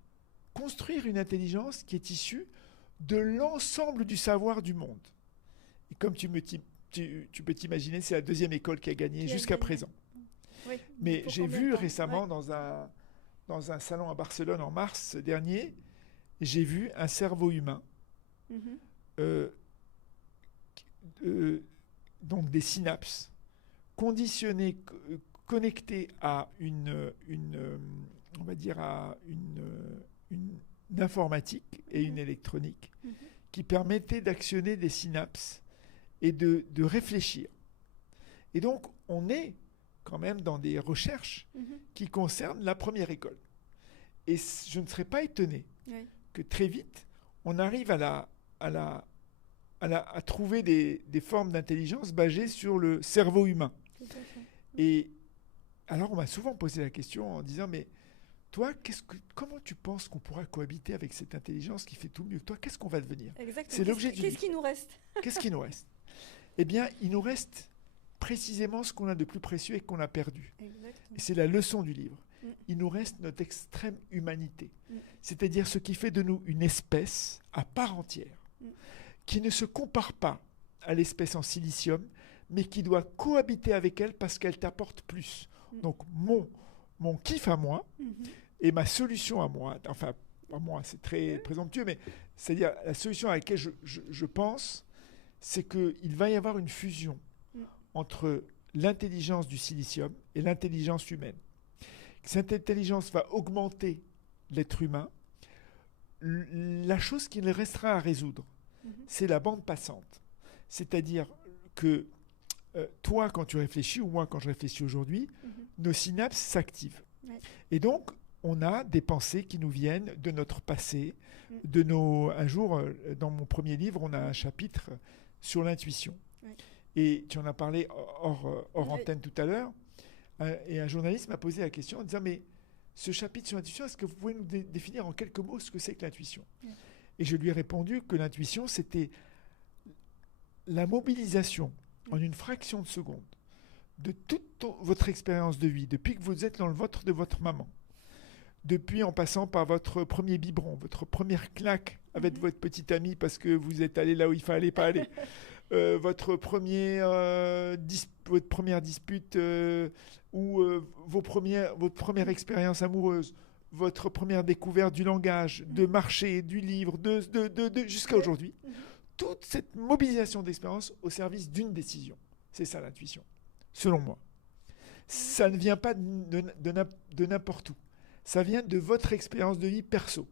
construire une intelligence qui est issue de l'ensemble du savoir du monde. Et comme tu peux t'imaginer, c'est la deuxième école qui a gagné jusqu'à présent. Oui, Mais pour j'ai combien de vu temps? récemment Ouais. dans un salon à Barcelone en mars dernier, j'ai vu un cerveau humain, Mhm. euh, euh, donc des synapses, conditionnées, connectées à on va dire à une informatique et une Mhm. électronique, Mhm. qui permettaient d'actionner des synapses et de réfléchir. Et donc, on est quand même dans des recherches Mhm. qui concernent la première école. Et je ne serais pas étonné Oui, que très vite, on arrive à trouver des formes d'intelligence basées sur le cerveau humain. tout à fait. Et alors, on m'a souvent posé la question en disant, mais toi, comment tu penses qu'on pourra cohabiter avec cette intelligence qui fait tout mieux que toi? Qu'est-ce qu'on va devenir? Exactement. C'est l'objet du Qu'est-ce livre. qui nous reste? Qu'est-ce qui nous reste? Eh bien, il nous reste précisément ce qu'on a de plus précieux et qu'on a perdu. Exactement. Et c'est la leçon du livre. Mm. Il nous reste notre extrême humanité, Mm. c'est-à-dire ce qui fait de nous une espèce à part entière, Mm. qui ne se compare pas à l'espèce en silicium, mais qui doit cohabiter avec elle parce qu'elle t'apporte plus. Mm. Donc mon kiff à moi Mhm. et ma solution à moi, enfin à moi c'est très présomptueux, mais c'est-à-dire la solution à laquelle je pense, c'est qu'il va y avoir une fusion Mm. entre l'intelligence du silicium et l'intelligence humaine. Cette intelligence va augmenter l'être humain. La chose qu'il restera à résoudre, Mhm. c'est la bande passante. C'est-à-dire que toi, quand tu réfléchis, ou moi, quand je réfléchis aujourd'hui, Mhm. nos synapses s'activent. Ouais. Et donc, on a des pensées qui nous viennent de notre passé, Mm. Un jour, dans mon premier livre, on a un chapitre sur l'intuition. Ouais. Et tu en as parlé hors Ouais. antenne tout à l'heure. Et un journaliste m'a posé la question en disant, mais ce chapitre sur l'intuition, est-ce que vous pouvez nous définir en quelques mots ce que c'est que l'intuition? Ouais. Et je lui ai répondu que l'intuition, c'était la mobilisation en une fraction de seconde de toute votre expérience de vie, depuis que vous êtes dans le ventre de votre maman, depuis en passant par votre premier biberon, votre première claque avec Mhm. votre petite amie parce que vous êtes allé là où il fallait pas aller, votre première dispute ou votre première expérience amoureuse, votre première découverte du langage, de marché, du livre, jusqu'à Ouais. aujourd'hui. Mhm. Toute cette mobilisation d'expérience au service d'une décision. C'est ça l'intuition, selon moi. Ça ne vient pas de n'importe où. Ça vient de votre expérience de vie perso.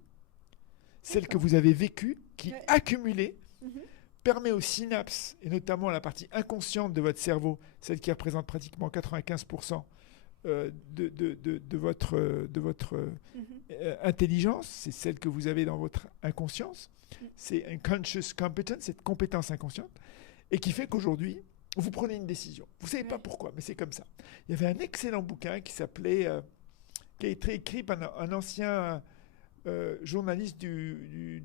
Celle que D'accord. vous avez vécue, qui Ouais. accumulée, Mhm. permet aux synapses, et notamment à la partie inconsciente de votre cerveau, celle qui représente pratiquement 95% de votre Mhm. intelligence, c'est celle que vous avez dans votre inconscience, Mm. c'est un conscious competence, cette compétence inconsciente, et qui fait qu'aujourd'hui, vous prenez une décision. Vous ne savez pas Ouais. pourquoi, mais c'est comme ça. Il y avait un excellent bouquin qui s'appelait, qui a été écrit par un ancien journaliste du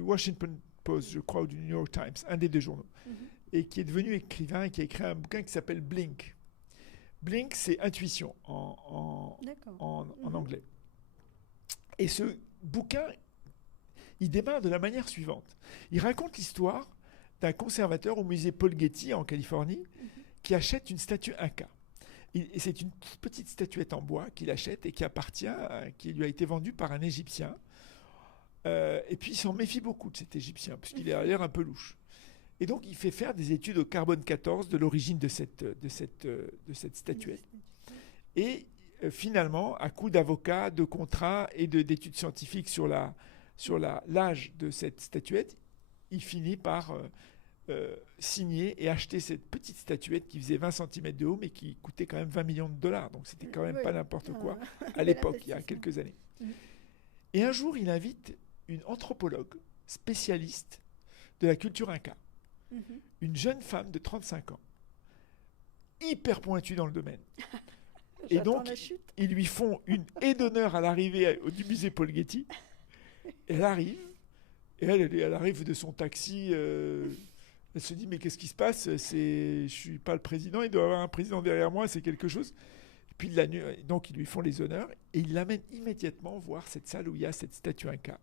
Washington Post, je crois, ou du New York Times, un des deux journaux, Mhm. et qui est devenu écrivain et qui a écrit un bouquin qui s'appelle Blink. Blink, c'est intuition D'accord. en Mhm. anglais. Et ce bouquin, il démarre de la manière suivante. Il raconte l'histoire d'un conservateur au musée Paul Getty en Californie Mhm. qui achète une statue Inca. Et c'est une petite statuette en bois qu'il achète et qui appartient, qui lui a été vendue par un Égyptien. Et puis il s'en méfie beaucoup de cet Égyptien, puisqu'il a l'air un peu louche. Et donc il fait faire des études au carbone 14 de l'origine de cette statuette. Et finalement, à coup d'avocats, de contrats et d'études scientifiques sur l'âge de cette statuette, il finit par signer et acheter cette petite statuette qui faisait 20 cm de haut, mais qui coûtait quand même 20 millions de dollars. Donc c'était quand même Oui. pas n'importe quoi à Bel l'époque, il y a investissement. quelques années. Mhm. Et un jour, il invite une anthropologue spécialiste de la culture inca, Mhm. une jeune femme de 35 ans, hyper pointue dans le domaine. Et J'attends donc, la chute. ils lui font une haie d'honneur à l'arrivée du musée Paul Getty. Elle arrive, et elle arrive de son taxi. Elle se dit, mais qu'est-ce qui se passe? Je ne suis pas le président, il doit y avoir un président derrière moi, c'est quelque chose. Et puis, donc, ils lui font les honneurs, et ils l'amènent immédiatement voir cette salle où il y a cette statue Inca,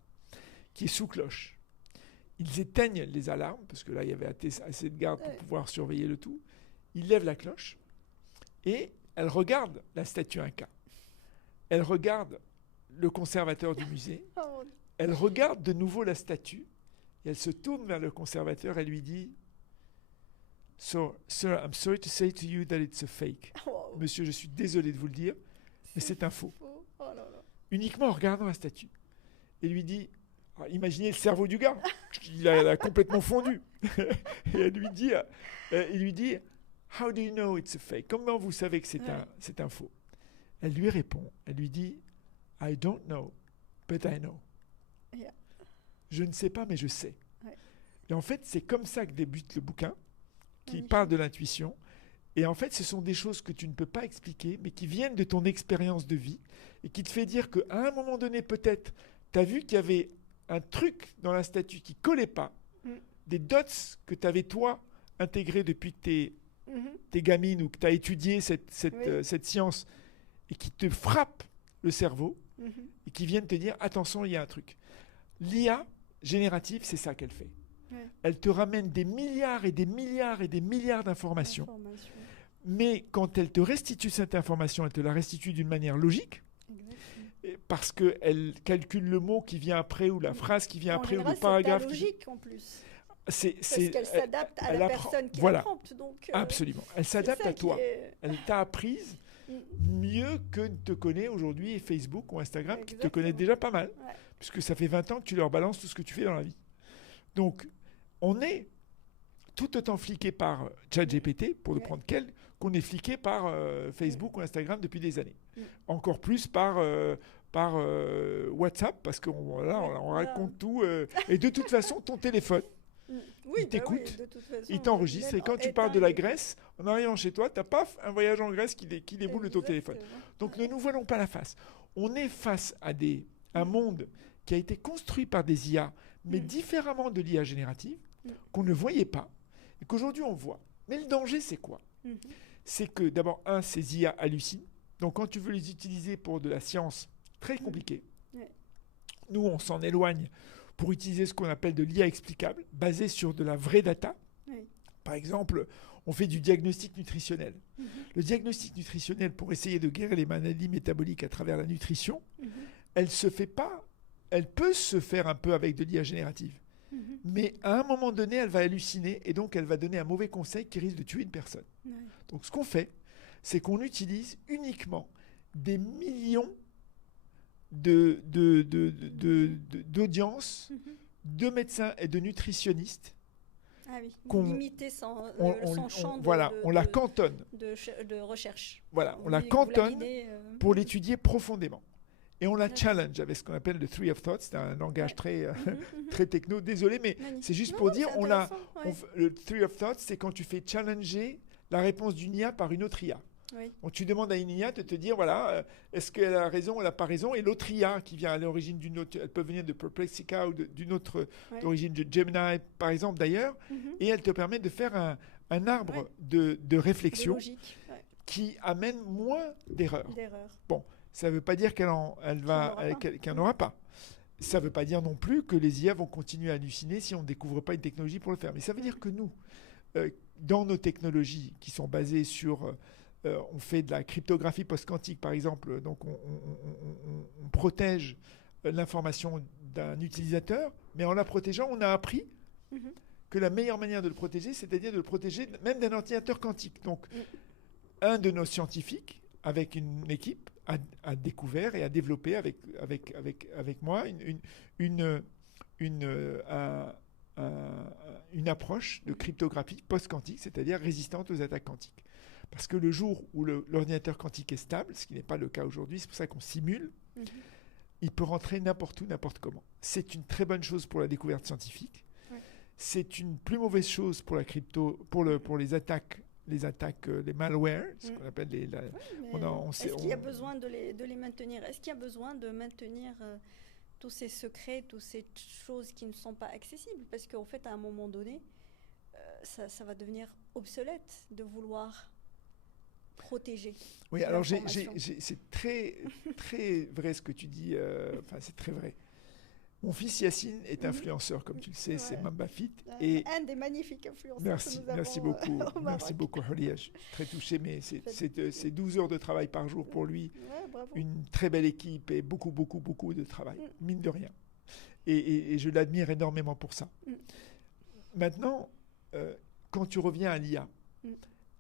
qui est sous cloche. Ils éteignent les alarmes, parce que là, il y avait assez de gardes pour pouvoir surveiller le tout. Ils lèvent la cloche, et elle regarde la statue Inca, elle regarde le conservateur du musée, Oh, elle regarde de nouveau la statue, et elle se tourne vers le conservateur et lui dit « So, sir, I'm sorry to say to you that it's a fake. oh, Monsieur, je suis désolé de vous le dire, mais c'est un faux. faux. Oh là là. » Uniquement en regardant la statue. Et lui dit, alors, imaginez le cerveau du gars, il a complètement fondu. Et il lui dit, How do you know it's a fake? Comment vous savez que c'est un faux? Elle lui répond, elle lui dit, I don't know, but I know. Yeah. Je ne sais pas, mais je sais. Ouais. Et en fait, c'est comme ça que débute le bouquin, qui Magnifique. parle de l'intuition. Et en fait, ce sont des choses que tu ne peux pas expliquer, mais qui viennent de ton expérience de vie, et qui te fait dire qu'à un moment donné, peut-être, tu as vu qu'il y avait un truc dans la statue qui ne collait pas, des dots que tu avais, toi, intégrés depuis que tu es gamine ou que tu as étudié cette science, et qui te frappent le cerveau, et qui viennent te dire, attention, il y a un truc. L'IA générative, c'est ça qu'elle fait. Ouais. Elle te ramène des milliards et des milliards et des milliards d'informations. Mais quand elle te restitue cette information, elle te la restitue d'une manière logique, parce qu'elle calcule le mot qui vient après, ou la phrase qui vient après, ou le paragraphe. C'est logique en plus. Parce C'est, qu'elle s'adapte à la personne qui voilà. la prompte. Donc, absolument. Elle s'adapte à toi. Elle t'a apprise mieux que ne te connaît aujourd'hui Facebook ou Instagram, qui te connaît déjà pas mal, puisque ça fait 20 ans que tu leur balances tout ce que tu fais dans la vie. Donc, on est tout autant fliqué par ChatGPT, pour ne prendre qu'on est fliqué par Facebook ou Instagram depuis des années. Encore plus par WhatsApp, parce qu'on raconte tout. Et de toute façon, ton téléphone, il t'écoute, il t'enregistre. Et quand tu parles de la Grèce, en arrivant chez toi, t'as paf, un voyage en Grèce qui déboule de ton téléphone. Donc ne nous voilons pas la face. On est face à un monde qui a été construit par des IA, mais différemment de l'IA générative, qu'on ne voyait pas, et qu'aujourd'hui on voit. Mais le danger, c'est quoi? C'est que d'abord, ces IA hallucinent. Donc quand tu veux les utiliser pour de la science, très compliqué. Nous, on s'en éloigne pour utiliser ce qu'on appelle de l'IA explicable, basée sur de la vraie data. Par exemple, on fait du diagnostic nutritionnel. Le diagnostic nutritionnel, pour essayer de guérir les maladies métaboliques à travers la nutrition, elle se fait pas. Elle peut se faire un peu avec de l'IA générative. Mais à un moment donné, elle va halluciner et donc elle va donner un mauvais conseil qui risque de tuer une personne. Donc ce qu'on fait, c'est qu'on utilise uniquement des millions d'audiences, de médecins et de nutritionnistes. Limiter son champ on la cantonne. De recherche. Voilà, on la cantonne pour l'étudier profondément. Et on la challenge avec ce qu'on appelle le Tree of Thoughts. C'est un langage très techno. Désolé, mais c'est juste pour dire, le Tree of Thoughts, c'est quand tu fais challenger la réponse d'une IA par une autre IA. Donc tu demandes à une IA de te dire, voilà, est-ce qu'elle a raison, elle n'a pas raison, et l'autre IA qui vient à l'origine d'une autre, elle peut venir de Perplexica ou d'une autre d'origine de Gemini, par exemple d'ailleurs, et elle te permet de faire un arbre de réflexion qui amène moins d'erreurs. Bon, ça ne veut pas dire qu'elle n'en aura pas. Ça ne veut pas dire non plus que les IA vont continuer à halluciner si on ne découvre pas une technologie pour le faire. Mais ça veut dire que nous, dans nos technologies qui sont basées sur... on fait de la cryptographie post-quantique, par exemple. Donc, on protège l'information d'un utilisateur, mais en la protégeant, on a appris que la meilleure manière de le protéger, c'est-à-dire de le protéger même d'un ordinateur quantique. Donc, un de nos scientifiques, avec une équipe, a découvert et a développé avec moi une approche de cryptographie post-quantique, c'est-à-dire résistante aux attaques quantiques. Parce que le jour où l'ordinateur quantique est stable, ce qui n'est pas le cas aujourd'hui, c'est pour ça qu'on simule, il peut rentrer n'importe où, n'importe comment. C'est une très bonne chose pour la découverte scientifique. C'est une plus mauvaise chose pour la crypto, pour les attaques, les malwares, ce qu'on appelle les... Est-ce qu'il y a besoin de les maintenir? Est-ce qu'il y a besoin de maintenir tous ces secrets, toutes ces choses qui ne sont pas accessibles? Parce qu'en fait, à un moment donné, ça va devenir obsolète de vouloir protéger. Oui, alors c'est très, très vrai ce que tu dis. Enfin, c'est très vrai. Mon fils Yacine est influenceur, comme tu le sais, c'est Mambafit. Et un des magnifiques influenceurs que nous avons merci beaucoup, au Maroc. Merci beaucoup, Huria. Je suis très touché, mais c'est 12 heures de travail par jour pour lui. Une très belle équipe et beaucoup, beaucoup, beaucoup de travail, mine de rien. Et je l'admire énormément pour ça. Maintenant, quand tu reviens à l'IA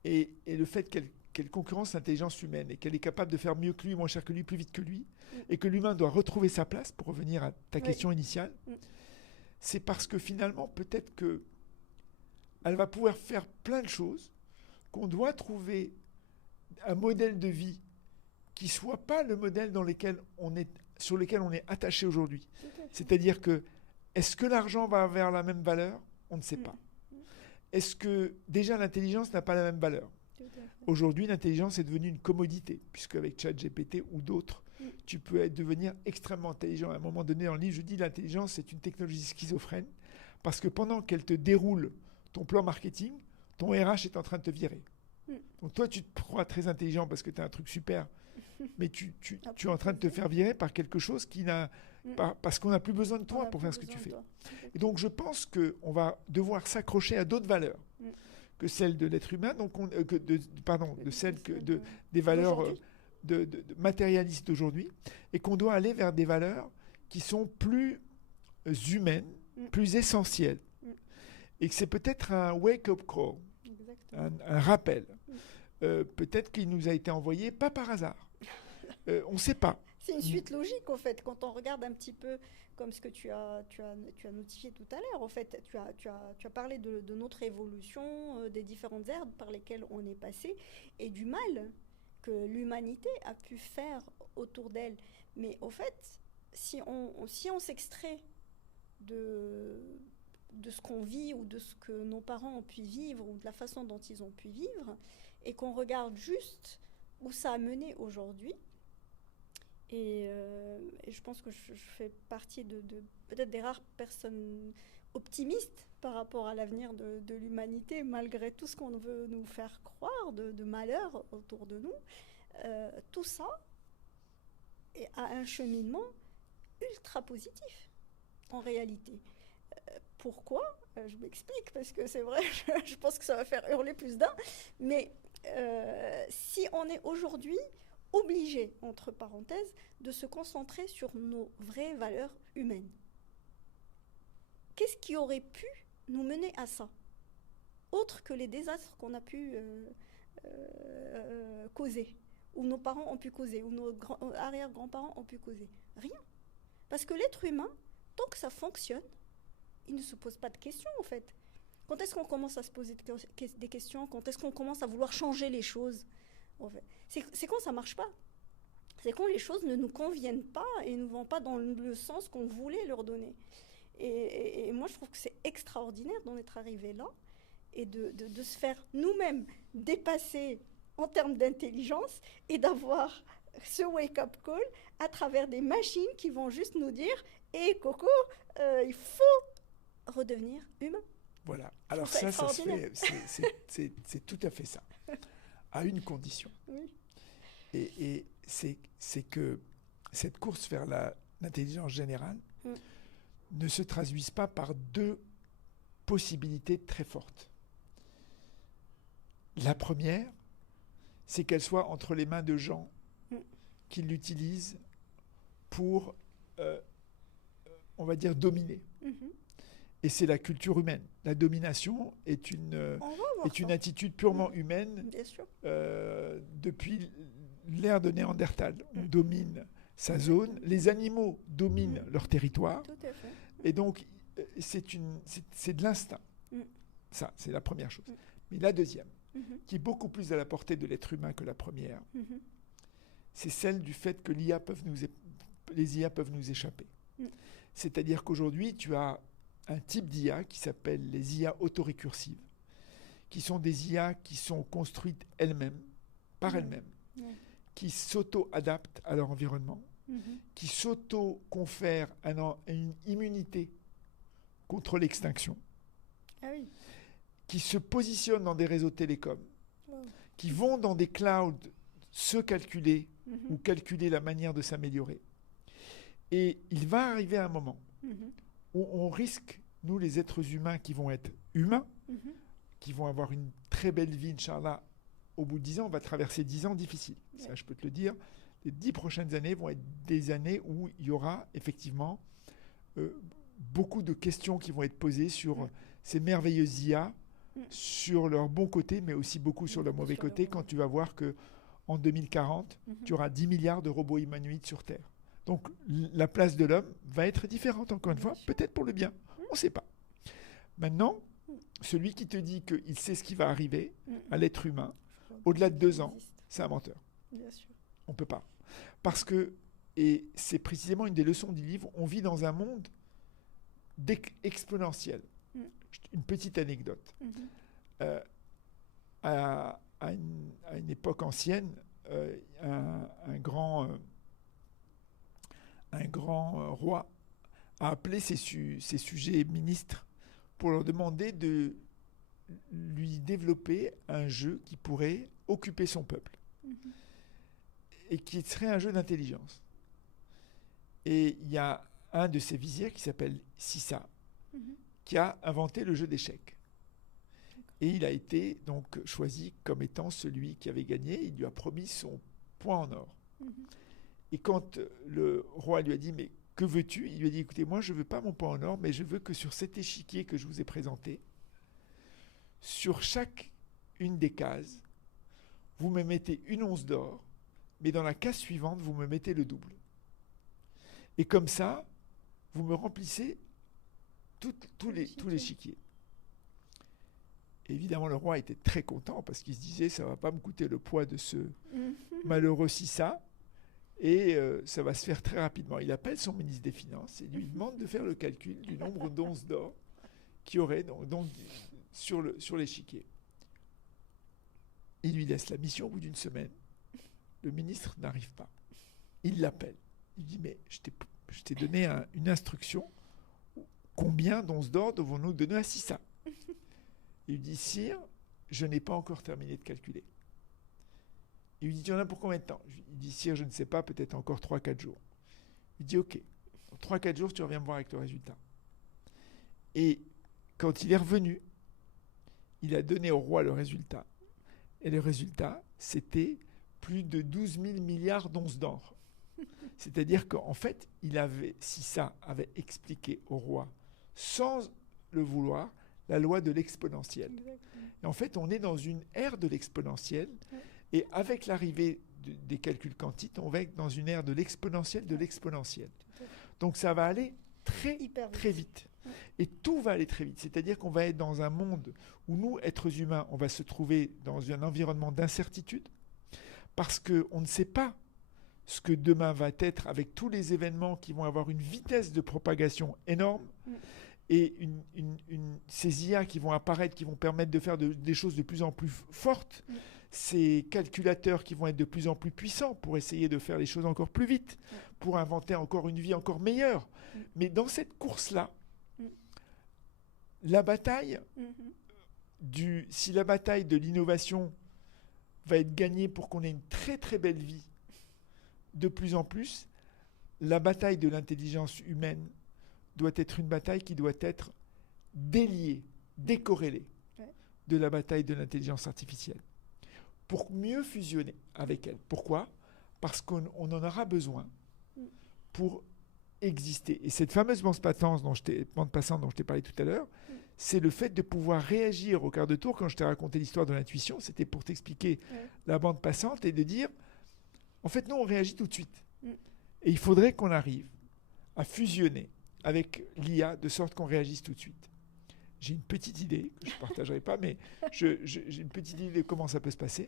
et le fait qu'elle concurrence l'intelligence humaine et qu'elle est capable de faire mieux que lui, moins cher que lui, plus vite que lui, et que l'humain doit retrouver sa place, pour revenir à ta question initiale, c'est parce que finalement, peut-être qu'elle va pouvoir faire plein de choses, qu'on doit trouver un modèle de vie qui ne soit pas le modèle sur lequel on est attaché aujourd'hui. C'est-à-dire que, est-ce que l'argent va avoir la même valeur ? On ne sait pas. Est-ce que déjà l'intelligence n'a pas la même valeur ? Aujourd'hui, l'intelligence est devenue une commodité, puisque avec ChatGPT ou d'autres, tu peux devenir extrêmement intelligent. À un moment donné, dans le livre, je dis l'intelligence, c'est une technologie schizophrène, parce que pendant qu'elle te déroule ton plan marketing, ton RH est en train de te virer. Donc toi, tu te crois très intelligent parce que tu as un truc super, mais tu es en train de te faire virer par quelque chose parce qu'on n'a plus besoin de toi pour faire ce que tu fais. Et donc, je pense qu'on va devoir s'accrocher à d'autres valeurs que celles de l'être humain, donc des valeurs matérialistes d'aujourd'hui, et qu'on doit aller vers des valeurs qui sont plus humaines, plus essentielles. Et que c'est peut-être un wake-up call, un rappel. Peut-être qu'il nous a été envoyé, pas par hasard. On ne sait pas. C'est une suite logique, en fait, quand on regarde un petit peu comme ce que tu as notifié tout à l'heure. En fait, tu as parlé de notre évolution, des différentes ères par lesquelles on est passé, et du mal que l'humanité a pu faire autour d'elle. Mais au fait, si on s'extrait de ce qu'on vit ou de ce que nos parents ont pu vivre ou de la façon dont ils ont pu vivre, et qu'on regarde juste où ça a mené aujourd'hui, et je pense que je fais partie de peut-être des rares personnes optimistes par rapport à l'avenir de l'humanité, malgré tout ce qu'on veut nous faire croire de malheur autour de nous. Tout ça a un cheminement ultra positif, en réalité. Pourquoi ? Je m'explique, parce que c'est vrai, je pense que ça va faire hurler plus d'un, mais si on est aujourd'hui obligé, entre parenthèses, de se concentrer sur nos vraies valeurs humaines, qu'est-ce qui aurait pu nous mener à ça, autre que les désastres qu'on a pu causer, ou nos parents ont pu causer, ou nos arrière-grands-parents ont pu causer ? Rien. Parce que l'être humain, tant que ça fonctionne, il ne se pose pas de questions, en fait. Quand est-ce qu'on commence à se poser des questions ? Quand est-ce qu'on commence à vouloir changer les choses ? En fait, c'est quand ça ne marche pas. C'est quand les choses ne nous conviennent pas et ne vont pas dans le sens qu'on voulait leur donner. Et moi, je trouve que c'est extraordinaire d'en être arrivé là et de se faire nous-mêmes dépasser en termes d'intelligence et d'avoir ce wake-up call à travers des machines qui vont juste nous dire « Hé, Coco, il faut redevenir humain ». Voilà. Alors ça se fait, c'est tout à fait ça, à une condition. Oui. Et c'est que cette course vers l'intelligence générale ne se traduise pas par deux possibilités très fortes. La première, c'est qu'elle soit entre les mains de gens qui l'utilisent pour, on va dire, dominer. Et c'est la culture humaine. La domination est une attitude purement humaine depuis l'ère de Néandertal. On domine sa zone, les animaux dominent leur territoire, et donc c'est de l'instinct. Ça, c'est la première chose. Mais la deuxième, qui est beaucoup plus à la portée de l'être humain que la première, c'est celle du fait que les IA peuvent nous échapper. C'est-à-dire qu'aujourd'hui, tu as un type d'IA qui s'appelle les IA autorécursives, qui sont des IA qui sont construites elles-mêmes, par elles-mêmes, qui s'auto-adaptent à leur environnement, qui s'auto-confèrent une immunité contre l'extinction, qui se positionnent dans des réseaux télécoms, qui vont dans des clouds se calculer ou calculer la manière de s'améliorer. Et il va arriver un moment On risque, nous les êtres humains qui vont être humains, qui vont avoir une très belle vie, Inch'Allah, au bout de 10 ans, on va traverser 10 ans difficiles. Ça, je peux te le dire. Les 10 prochaines années vont être des années où il y aura effectivement beaucoup de questions qui vont être posées sur ces merveilleuses IA, sur leur bon côté, mais aussi beaucoup sur leur mauvais côté, quand tu vas voir qu'en 2040, tu auras 10 milliards de robots humanoïdes sur Terre. Donc la place de l'homme va être différente, encore une fois, peut-être pour le bien, on ne sait pas. Maintenant, celui qui te dit qu'il sait ce qui va arriver à l'être humain, au-delà de 2 ans, c'est un menteur. Bien sûr. On ne peut pas. Parce que, et c'est précisément une des leçons du livre, on vit dans un monde exponentiel. Une petite anecdote. À une époque ancienne, un grand roi a appelé ses sujets ministres pour leur demander de lui développer un jeu qui pourrait occuper son peuple et qui serait un jeu d'intelligence. Et il y a un de ses vizirs qui s'appelle Sissa qui a inventé le jeu d'échecs. Et il a été donc choisi comme étant celui qui avait gagné. Il lui a promis son point en or. Et quand le roi lui a dit « Mais que veux-tu » Il lui a dit « Écoutez, moi je ne veux pas mon point en or, mais je veux que sur cet échiquier que je vous ai présenté, sur chaque une des cases, vous me mettez une once d'or, mais dans la case suivante, vous me mettez le double. Et comme ça, vous me remplissez tout l'échiquier. » Évidemment, le roi était très content parce qu'il se disait ça ne va pas me coûter le poids de ce malheureux Sissa et ça va se faire très rapidement. Il appelle son ministre des Finances et lui demande de faire le calcul du nombre d'onces d'or qu'il y aurait donc, sur l'échiquier. Il lui laisse la mission au bout d'une semaine. Le ministre n'arrive pas. Il l'appelle. Il dit mais je t'ai donné une instruction. Combien d'onces d'or devons-nous donner à Sissa ? Il lui dit, sire, je n'ai pas encore terminé de calculer. Il lui dit, tu en as pour combien de temps ? Il dit, sire, je ne sais pas, peut-être encore 3-4 jours. Il dit, ok, dans 3-4 jours, tu reviens me voir avec le résultat. Et quand il est revenu, il a donné au roi le résultat. Et le résultat, c'était plus de 12 000 milliards d'onces d'or. C'est-à-dire qu'en fait, Sissa avait expliqué au roi, sans le vouloir, la loi de l'exponentiel. Et en fait, on est dans une ère de l'exponentiel. Et avec l'arrivée des calculs quantiques, on va être dans une ère de l'exponentiel de l'exponentiel. Donc ça va aller très vite. Et tout va aller très vite. C'est-à-dire qu'on va être dans un monde où nous, êtres humains, on va se trouver dans un environnement d'incertitude parce qu'on ne sait pas ce que demain va être avec tous les événements qui vont avoir une vitesse de propagation énorme. Et ces IA qui vont apparaître, qui vont permettre de faire des choses de plus en plus fortes, ces calculateurs qui vont être de plus en plus puissants pour essayer de faire les choses encore plus vite, pour inventer encore une vie encore meilleure. Mais dans cette course-là, la bataille, si la bataille de l'innovation va être gagnée pour qu'on ait une très très belle vie de plus en plus, la bataille de l'intelligence humaine doit être une bataille qui doit être déliée, décorrélée de la bataille de l'intelligence artificielle pour mieux fusionner avec elle. Pourquoi ? Parce qu'on en aura besoin pour exister. Et cette fameuse bande passante dont je t'ai parlé tout à l'heure, c'est le fait de pouvoir réagir au quart de tour. Quand je t'ai raconté l'histoire de l'intuition, c'était pour t'expliquer la bande passante et de dire, en fait, nous, on réagit tout de suite. Et il faudrait qu'on arrive à fusionner avec l'IA de sorte qu'on réagisse tout de suite. J'ai une petite idée, que je ne partagerai pas, mais j'ai une petite idée de comment ça peut se passer.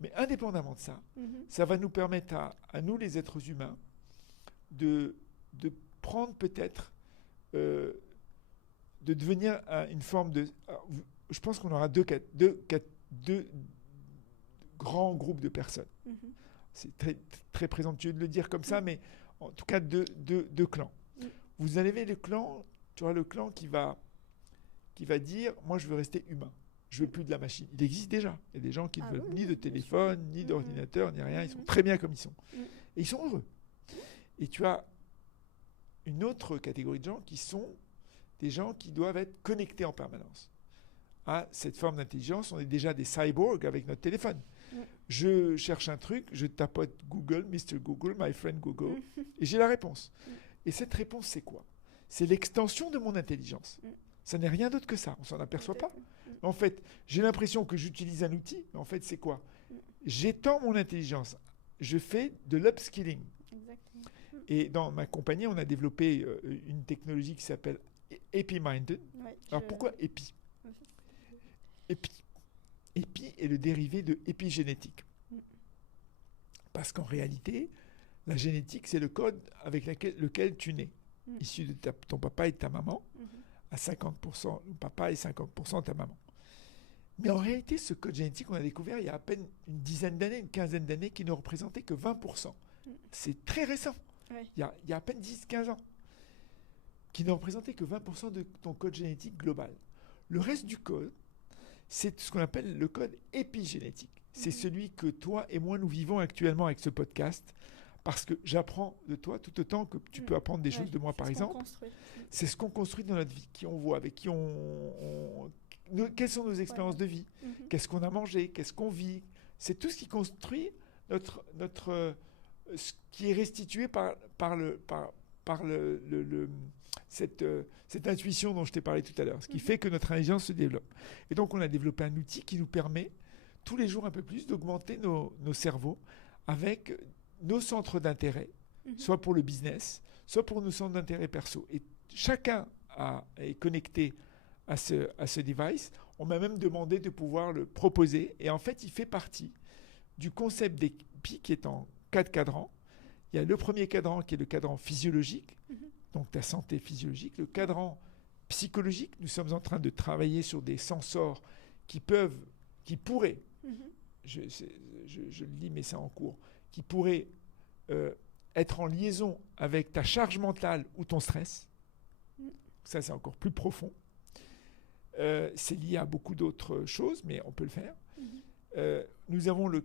Mais indépendamment de ça, ça va nous permettre à nous, les êtres humains, de prendre peut-être, de devenir une forme de... Alors, je pense qu'on aura deux grands groupes de personnes. C'est très, très présomptueux de le dire comme ça, mais en tout cas deux clans. Vous avez le clan, tu auras le clan qui va dire « moi je veux rester humain, je veux plus de la machine ». Il existe déjà. Il y a des gens qui ne veulent ni de téléphone, ni d'ordinateur, ni rien. Ils sont très bien comme ils sont. Et ils sont heureux. Et tu as une autre catégorie de gens qui sont des gens qui doivent être connectés en permanence à cette forme d'intelligence. On est déjà des cyborgs avec notre téléphone. Je cherche un truc, je tapote Google, Mr. Google, my friend Google, et j'ai la réponse. Et cette réponse, c'est quoi? C'est l'extension de mon intelligence. Ça n'est rien d'autre que ça, on s'en aperçoit pas. En fait, j'ai l'impression que j'utilise un outil, mais en fait, c'est quoi? J'étends mon intelligence. Je fais de l'upskilling. Exactement. Et dans ma compagnie, on a développé une technologie qui s'appelle EpiMinded. Ouais, Alors pourquoi Epi? Epi est le dérivé de épigénétique. Parce qu'en réalité, la génétique, c'est le code avec lequel tu nais, issu de ton papa et de ta maman, à 50% le papa et 50% ta maman. Mais en réalité, ce code génétique, on a découvert il y a à peine une dizaine d'années, une quinzaine d'années, qui ne représentait que 20%. C'est très récent. Ouais. Il y a à peine 10-15 ans. Qui ne représentait que 20% de ton code génétique global. Le reste du code, c'est ce qu'on appelle le code épigénétique. C'est celui que toi et moi, nous vivons actuellement avec ce podcast, parce que j'apprends de toi tout autant que tu peux apprendre des choses de moi, par exemple. C'est ce qu'on construit dans notre vie, qui on voit, avec qui quelles sont nos expériences de vie, qu'est-ce qu'on a mangé, qu'est-ce qu'on vit. C'est tout ce qui construit ce qui est restitué par cette intuition dont je t'ai parlé tout à l'heure, ce qui fait que notre intelligence se développe. Et donc, on a développé un outil qui nous permet, tous les jours un peu plus, d'augmenter nos cerveaux avec nos centres d'intérêt, soit pour le business, soit pour nos centres d'intérêt perso. Et chacun est connecté à ce device. On m'a même demandé de pouvoir le proposer. Et en fait, il fait partie du concept d'EPI qui est en 4 cadrans. Il y a le premier cadran qui est le cadran physiologique, donc ta santé physiologique. Le cadran psychologique, nous sommes en train de travailler sur des sensors qui pourraient, je le dis mais c'est en cours, qui pourraient être en liaison avec ta charge mentale ou ton stress. Ça, c'est encore plus profond. C'est lié à beaucoup d'autres choses, mais on peut le faire. Nous avons le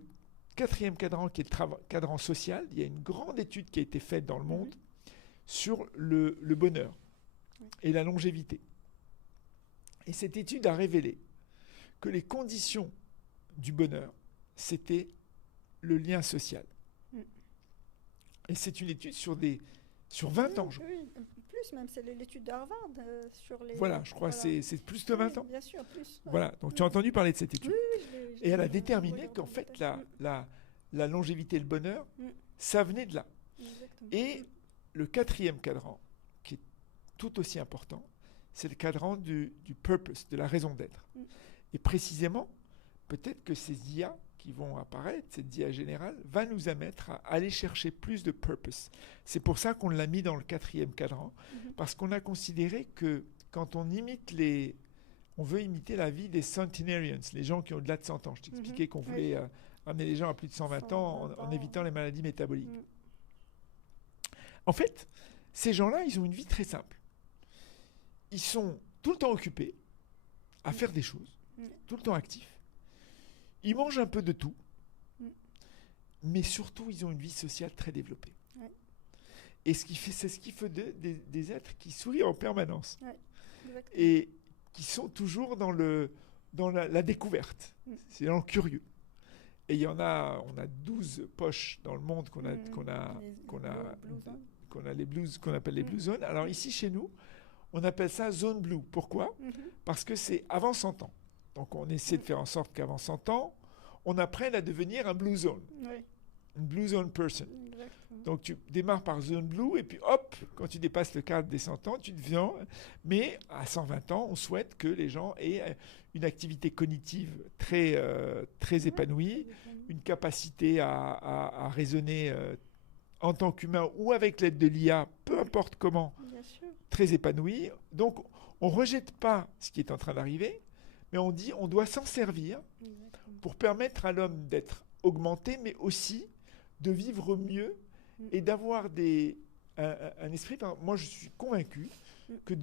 4e cadran qui est le cadran social. Il y a une grande étude qui a été faite dans le monde sur le bonheur et la longévité. Et cette étude a révélé que les conditions du bonheur, c'était le lien social. Et c'est une étude sur 20 ans. Oui, plus même, c'est l'étude d'Harvard sur les... Voilà, je crois que c'est plus de 20 ans. Bien sûr, plus. Ouais. Voilà, donc tu as entendu parler de cette étude. Oui, et elle a déterminé qu'en fait, la longévité et le bonheur, ça venait de là. Exactement. Et le 4e cadran, qui est tout aussi important, c'est le cadran du purpose, de la raison d'être. Et précisément, peut-être que ces IA qui vont apparaître, cette IA générale, va nous amener à aller chercher plus de purpose. C'est pour ça qu'on l'a mis dans le 4e cadran, parce qu'on a considéré que quand on veut imiter la vie des centenarians, les gens qui ont au-delà de 100 ans. Je t'expliquais qu'on voulait amener les gens à plus de 120 ans en évitant les maladies métaboliques. En fait, ces gens-là, ils ont une vie très simple. Ils sont tout le temps occupés à faire des choses, tout le temps actifs. Ils mangent un peu de tout, mais surtout, ils ont une vie sociale très développée. Et c'est ce qui fait des êtres qui sourient en permanence. Et qui sont toujours dans la découverte. C'est dans le curieux. Et on a 12 poches dans le monde qu'on appelle les blue zones. Alors ici, chez nous, on appelle ça zone blue. Pourquoi? Parce que c'est avant 100 ans. Donc on essaie de faire en sorte qu'avant 100 ans, on apprenne à devenir un blue zone. Une blue zone person. Exactement. Donc tu démarres par zone blue et puis hop, quand tu dépasses le cadre des 100 ans, tu deviens... Mais à 120 ans, on souhaite que les gens aient une activité cognitive très épanouie, une capacité à raisonner en tant qu'humain ou avec l'aide de l'IA, peu importe comment, très épanouie. Donc on ne rejette pas ce qui est en train d'arriver, mais on dit on doit s'en servir pour permettre à l'homme d'être augmenté, mais aussi de vivre mieux et d'avoir un esprit. Moi, je suis convaincu que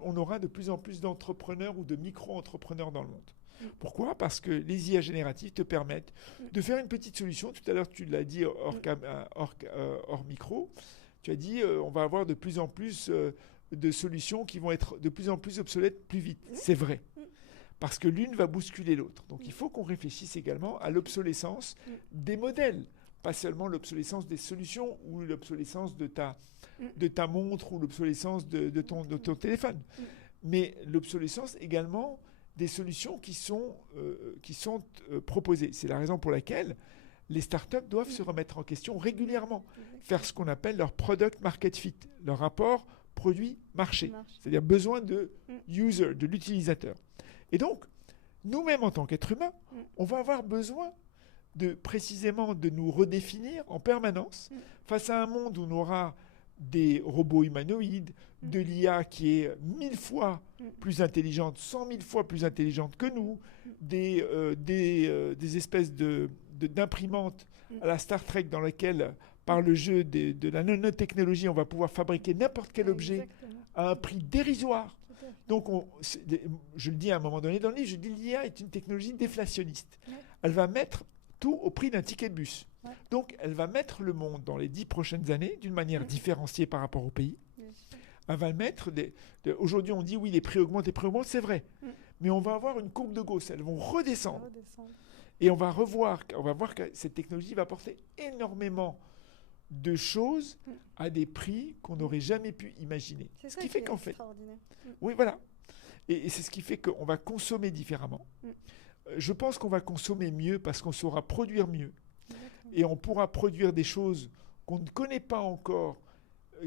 on aura de plus en plus d'entrepreneurs ou de micro-entrepreneurs dans le monde. Pourquoi? Parce que les IA génératives te permettent de faire une petite solution. Tout à l'heure, tu l'as dit hors micro. Tu as dit, on va avoir de plus en plus de solutions qui vont être de plus en plus obsolètes plus vite. C'est vrai. Parce que l'une va bousculer l'autre. Donc il faut qu'on réfléchisse également à l'obsolescence des modèles. Pas seulement l'obsolescence des solutions ou l'obsolescence de ta montre ou l'obsolescence de ton téléphone. Mais l'obsolescence également des solutions qui sont proposées. C'est la raison pour laquelle les startups doivent se remettre en question régulièrement, faire ce qu'on appelle leur product market fit, leur rapport produit-marché, c'est-à-dire besoin de user, de l'utilisateur. Et donc, nous-mêmes en tant qu'êtres humains, on va avoir besoin précisément de nous redéfinir en permanence face à un monde où on aura des robots humanoïdes, de l'IA qui est 1000 fois plus intelligente, 100 000 fois plus intelligente que nous, des espèces d'imprimantes à la Star Trek dans lesquelles, par le jeu de la nanotechnologie, on va pouvoir fabriquer n'importe quel objet à un prix dérisoire. Donc, je le dis à un moment donné dans le livre, je dis l'IA est une technologie déflationniste. Elle va mettre tout au prix d'un ticket de bus. Donc, elle va mettre le monde dans les 10 prochaines années d'une manière différenciée par rapport au pays. Elle va le mettre... Aujourd'hui, on dit oui, les prix augmentent, c'est vrai. Mais on va avoir une courbe de Gauss. Elles vont redescendre. Et on va voir que cette technologie va apporter énormément de choses à des prix qu'on n'aurait jamais pu imaginer. C'est ça qui fait qu'en fait... Oui, voilà. Et c'est ce qui fait qu'on va consommer différemment. Je pense qu'on va consommer mieux parce qu'on saura produire mieux. Et on pourra produire des choses qu'on ne connaît pas encore,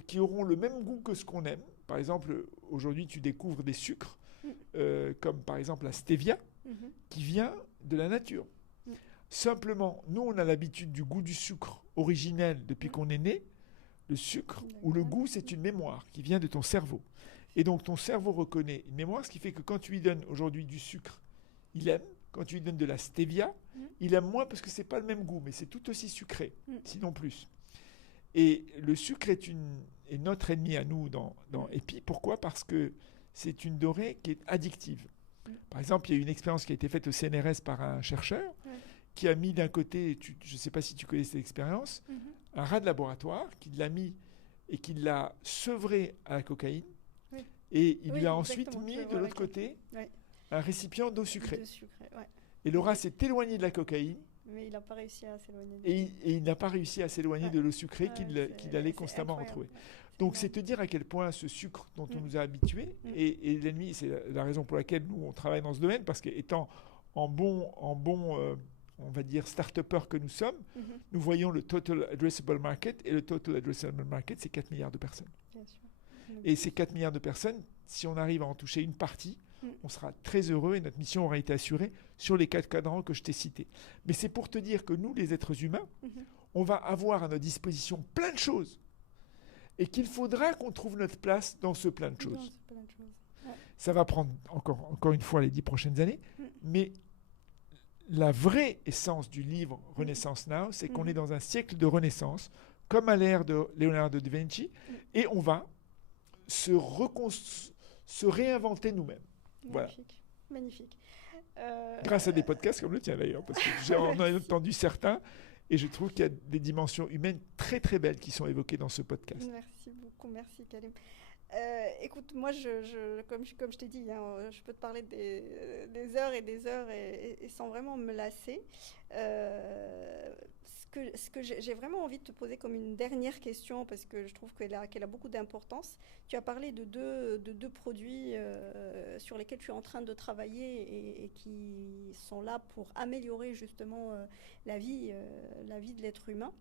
qui auront le même goût que ce qu'on aime. Par exemple, aujourd'hui, tu découvres des sucres, comme par exemple la stevia, qui vient de la nature. Simplement, nous, on a l'habitude du goût du sucre originel depuis qu'on est né. Le sucre, ou le goût, c'est une mémoire qui vient de ton cerveau. Et donc, ton cerveau reconnaît une mémoire, ce qui fait que quand tu lui donnes aujourd'hui du sucre, il aime. Quand tu lui donnes de la stevia, il aime moins parce que ce n'est pas le même goût, mais c'est tout aussi sucré, sinon plus. Et le sucre est notre ennemi à nous dans EPI. Pourquoi ? Parce que c'est une denrée qui est addictive. Par exemple, il y a eu une expérience qui a été faite au CNRS par un chercheur qui a mis d'un côté, je ne sais pas si tu connais cette expérience, un rat de laboratoire, qui l'a mis et qui l'a sevré à la cocaïne. Et il lui a ensuite mis de l'autre côté un récipient d'eau sucrée. Et le rat s'est éloigné de la cocaïne. Mais il n'a pas réussi à s'éloigner. Et il n'a pas réussi à s'éloigner de l'eau sucrée qu'il allait constamment retrouver. Donc c'est te dire à quel point ce sucre dont on nous a habitués, et l'ennemi, c'est la raison pour laquelle nous on travaille dans ce domaine, parce qu'étant en bon on va dire start-upper que nous sommes, nous voyons le Total Addressable Market, et le Total Addressable Market, c'est 4 milliards de personnes. Bien sûr. Et ces 4 milliards de personnes, si on arrive à en toucher une partie, on sera très heureux et notre mission aura été assurée sur les 4 cadrans que je t'ai cités. Mais c'est pour te dire que nous, les êtres humains, on va avoir à notre disposition plein de choses et qu'il faudra qu'on trouve notre place dans ce plein de choses. Ça va prendre encore une fois les 10 prochaines années, mais la vraie essence du livre Renaissance Now, c'est qu'on est dans un siècle de renaissance, comme à l'ère de Leonardo da Vinci, et on va se réinventer nous-mêmes. Magnifique, voilà. Magnifique. Grâce à des podcasts comme le tien d'ailleurs, parce que j'en ai entendu certains, et je trouve qu'il y a des dimensions humaines très très belles qui sont évoquées dans ce podcast. Merci beaucoup, merci Karim. Écoute, moi, comme je t'ai dit, hein, je peux te parler des heures et des heures et sans vraiment me lasser. Ce que j'ai vraiment envie de te poser comme une dernière question, parce que je trouve qu'elle a beaucoup d'importance. Tu as parlé de deux produits sur lesquels tu es en train de travailler et qui sont là pour améliorer justement la vie de l'être humain.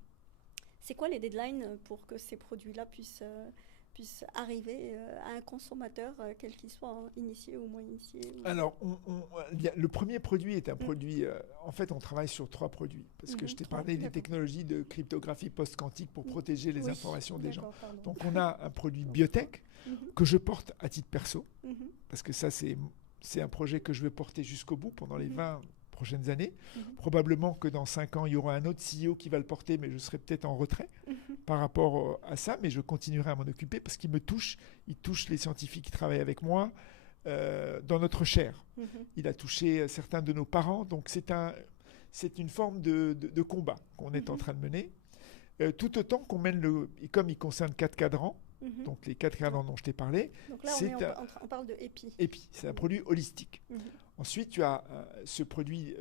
C'est quoi les deadlines pour que ces produits-là puissent arriver à un consommateur, quel qu'il soit, hein, initié ou moins initié Alors, le premier produit est un produit... en fait, on travaille sur 3 produits, parce que je t'ai parlé des technologies de cryptographie post-quantique pour protéger les informations des gens. Pardon. Donc, on a un produit biotech que je porte à titre perso, parce que ça, c'est un projet que je vais porter jusqu'au bout pendant les 20 prochaines années. Probablement que dans 5 ans, il y aura un autre CEO qui va le porter, mais je serai peut-être en retrait par rapport à ça, mais je continuerai à m'en occuper parce qu'il me touche. Il touche les scientifiques qui travaillent avec moi dans notre chair. Il a touché certains de nos parents, donc c'est une forme de combat qu'on est en train de mener. tout autant qu'on mène et comme il concerne 4 cadrans, donc les 4 cadrans dont je t'ai parlé, donc là, on parle de EPI. EPI, c'est un produit holistique. Ensuite, tu as ce produit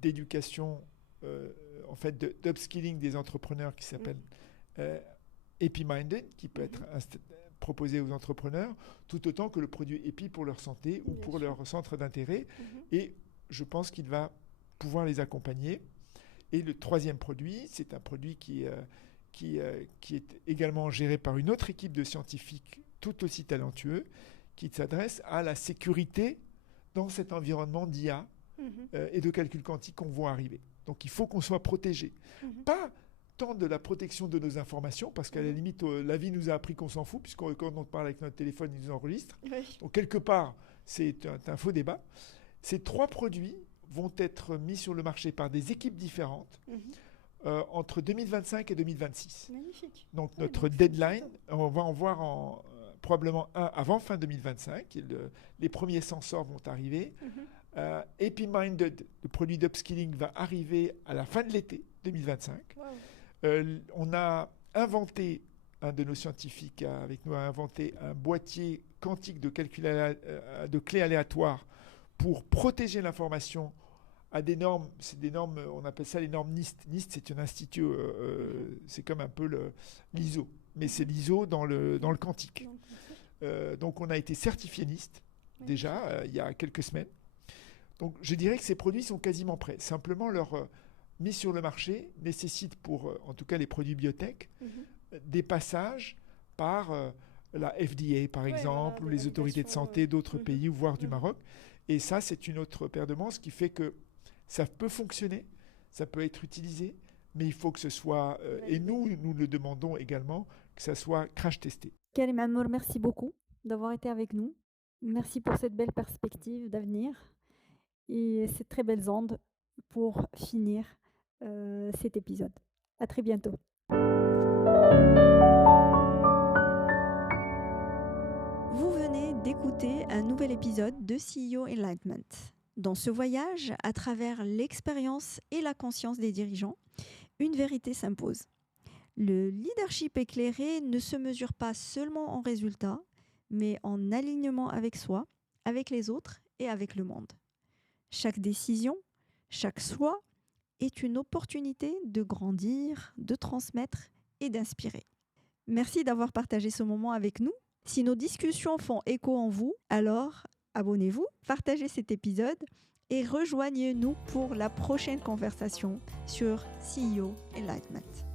d'éducation, en fait, d'upskilling des entrepreneurs qui s'appelle EPI Minded, qui peut être proposé aux entrepreneurs, tout autant que le produit EPI pour leur santé ou pour leur centre d'intérêt. Et je pense qu'il va pouvoir les accompagner. Et le troisième produit, c'est un produit qui est également géré par une autre équipe de scientifiques tout aussi talentueux, qui s'adresse à la sécurité dans cet environnement d'IA et de calcul quantique qu'on voit arriver. Donc il faut qu'on soit protégé. Pas tant de la protection de nos informations, parce qu'à la limite, la vie nous a appris qu'on s'en fout, puisque quand on parle avec notre téléphone, il nous enregistre. Donc quelque part, c'est un faux débat. Ces 3 produits vont être mis sur le marché par des équipes différentes entre 2025 et 2026. Magnifique. Donc notre deadline, on va en voir probablement un avant fin 2025. Les premiers sensors vont arriver. EPI Minded, le produit d'upskilling, va arriver à la fin de l'été 2025. On a inventé, un de nos scientifiques avec nous a inventé un boîtier quantique de calcul de clés aléatoires pour protéger l'information à des normes. C'est des normes, on appelle ça les normes NIST. NIST, c'est un institut, c'est comme un peu l'ISO, mais c'est l'ISO dans le quantique. Donc on a été certifié NIST déjà il y a quelques semaines. Donc je dirais que ces produits sont quasiment prêts. Simplement leur mise sur le marché nécessite pour, en tout cas les produits biotech, des passages par la FDA par exemple, ou les autorités de santé d'autres pays, voire du Maroc. Et ça, c'est une autre paire de manches qui fait que ça peut fonctionner, ça peut être utilisé, mais il faut que ce soit, et nous le demandons également, que ça soit crash testé. Karim Amour, merci beaucoup d'avoir été avec nous. Merci pour cette belle perspective d'avenir et ces très belles ondes pour finir cet épisode. À très bientôt. Vous venez d'écouter un nouvel épisode de CEO Enlightenment. Dans ce voyage, à travers l'expérience et la conscience des dirigeants, une vérité s'impose. Le leadership éclairé ne se mesure pas seulement en résultats, mais en alignement avec soi, avec les autres et avec le monde. Chaque décision, chaque choix est une opportunité de grandir, de transmettre et d'inspirer. Merci d'avoir partagé ce moment avec nous. Si nos discussions font écho en vous, alors abonnez-vous, partagez cet épisode et rejoignez-nous pour la prochaine conversation sur CEO Enlightenment.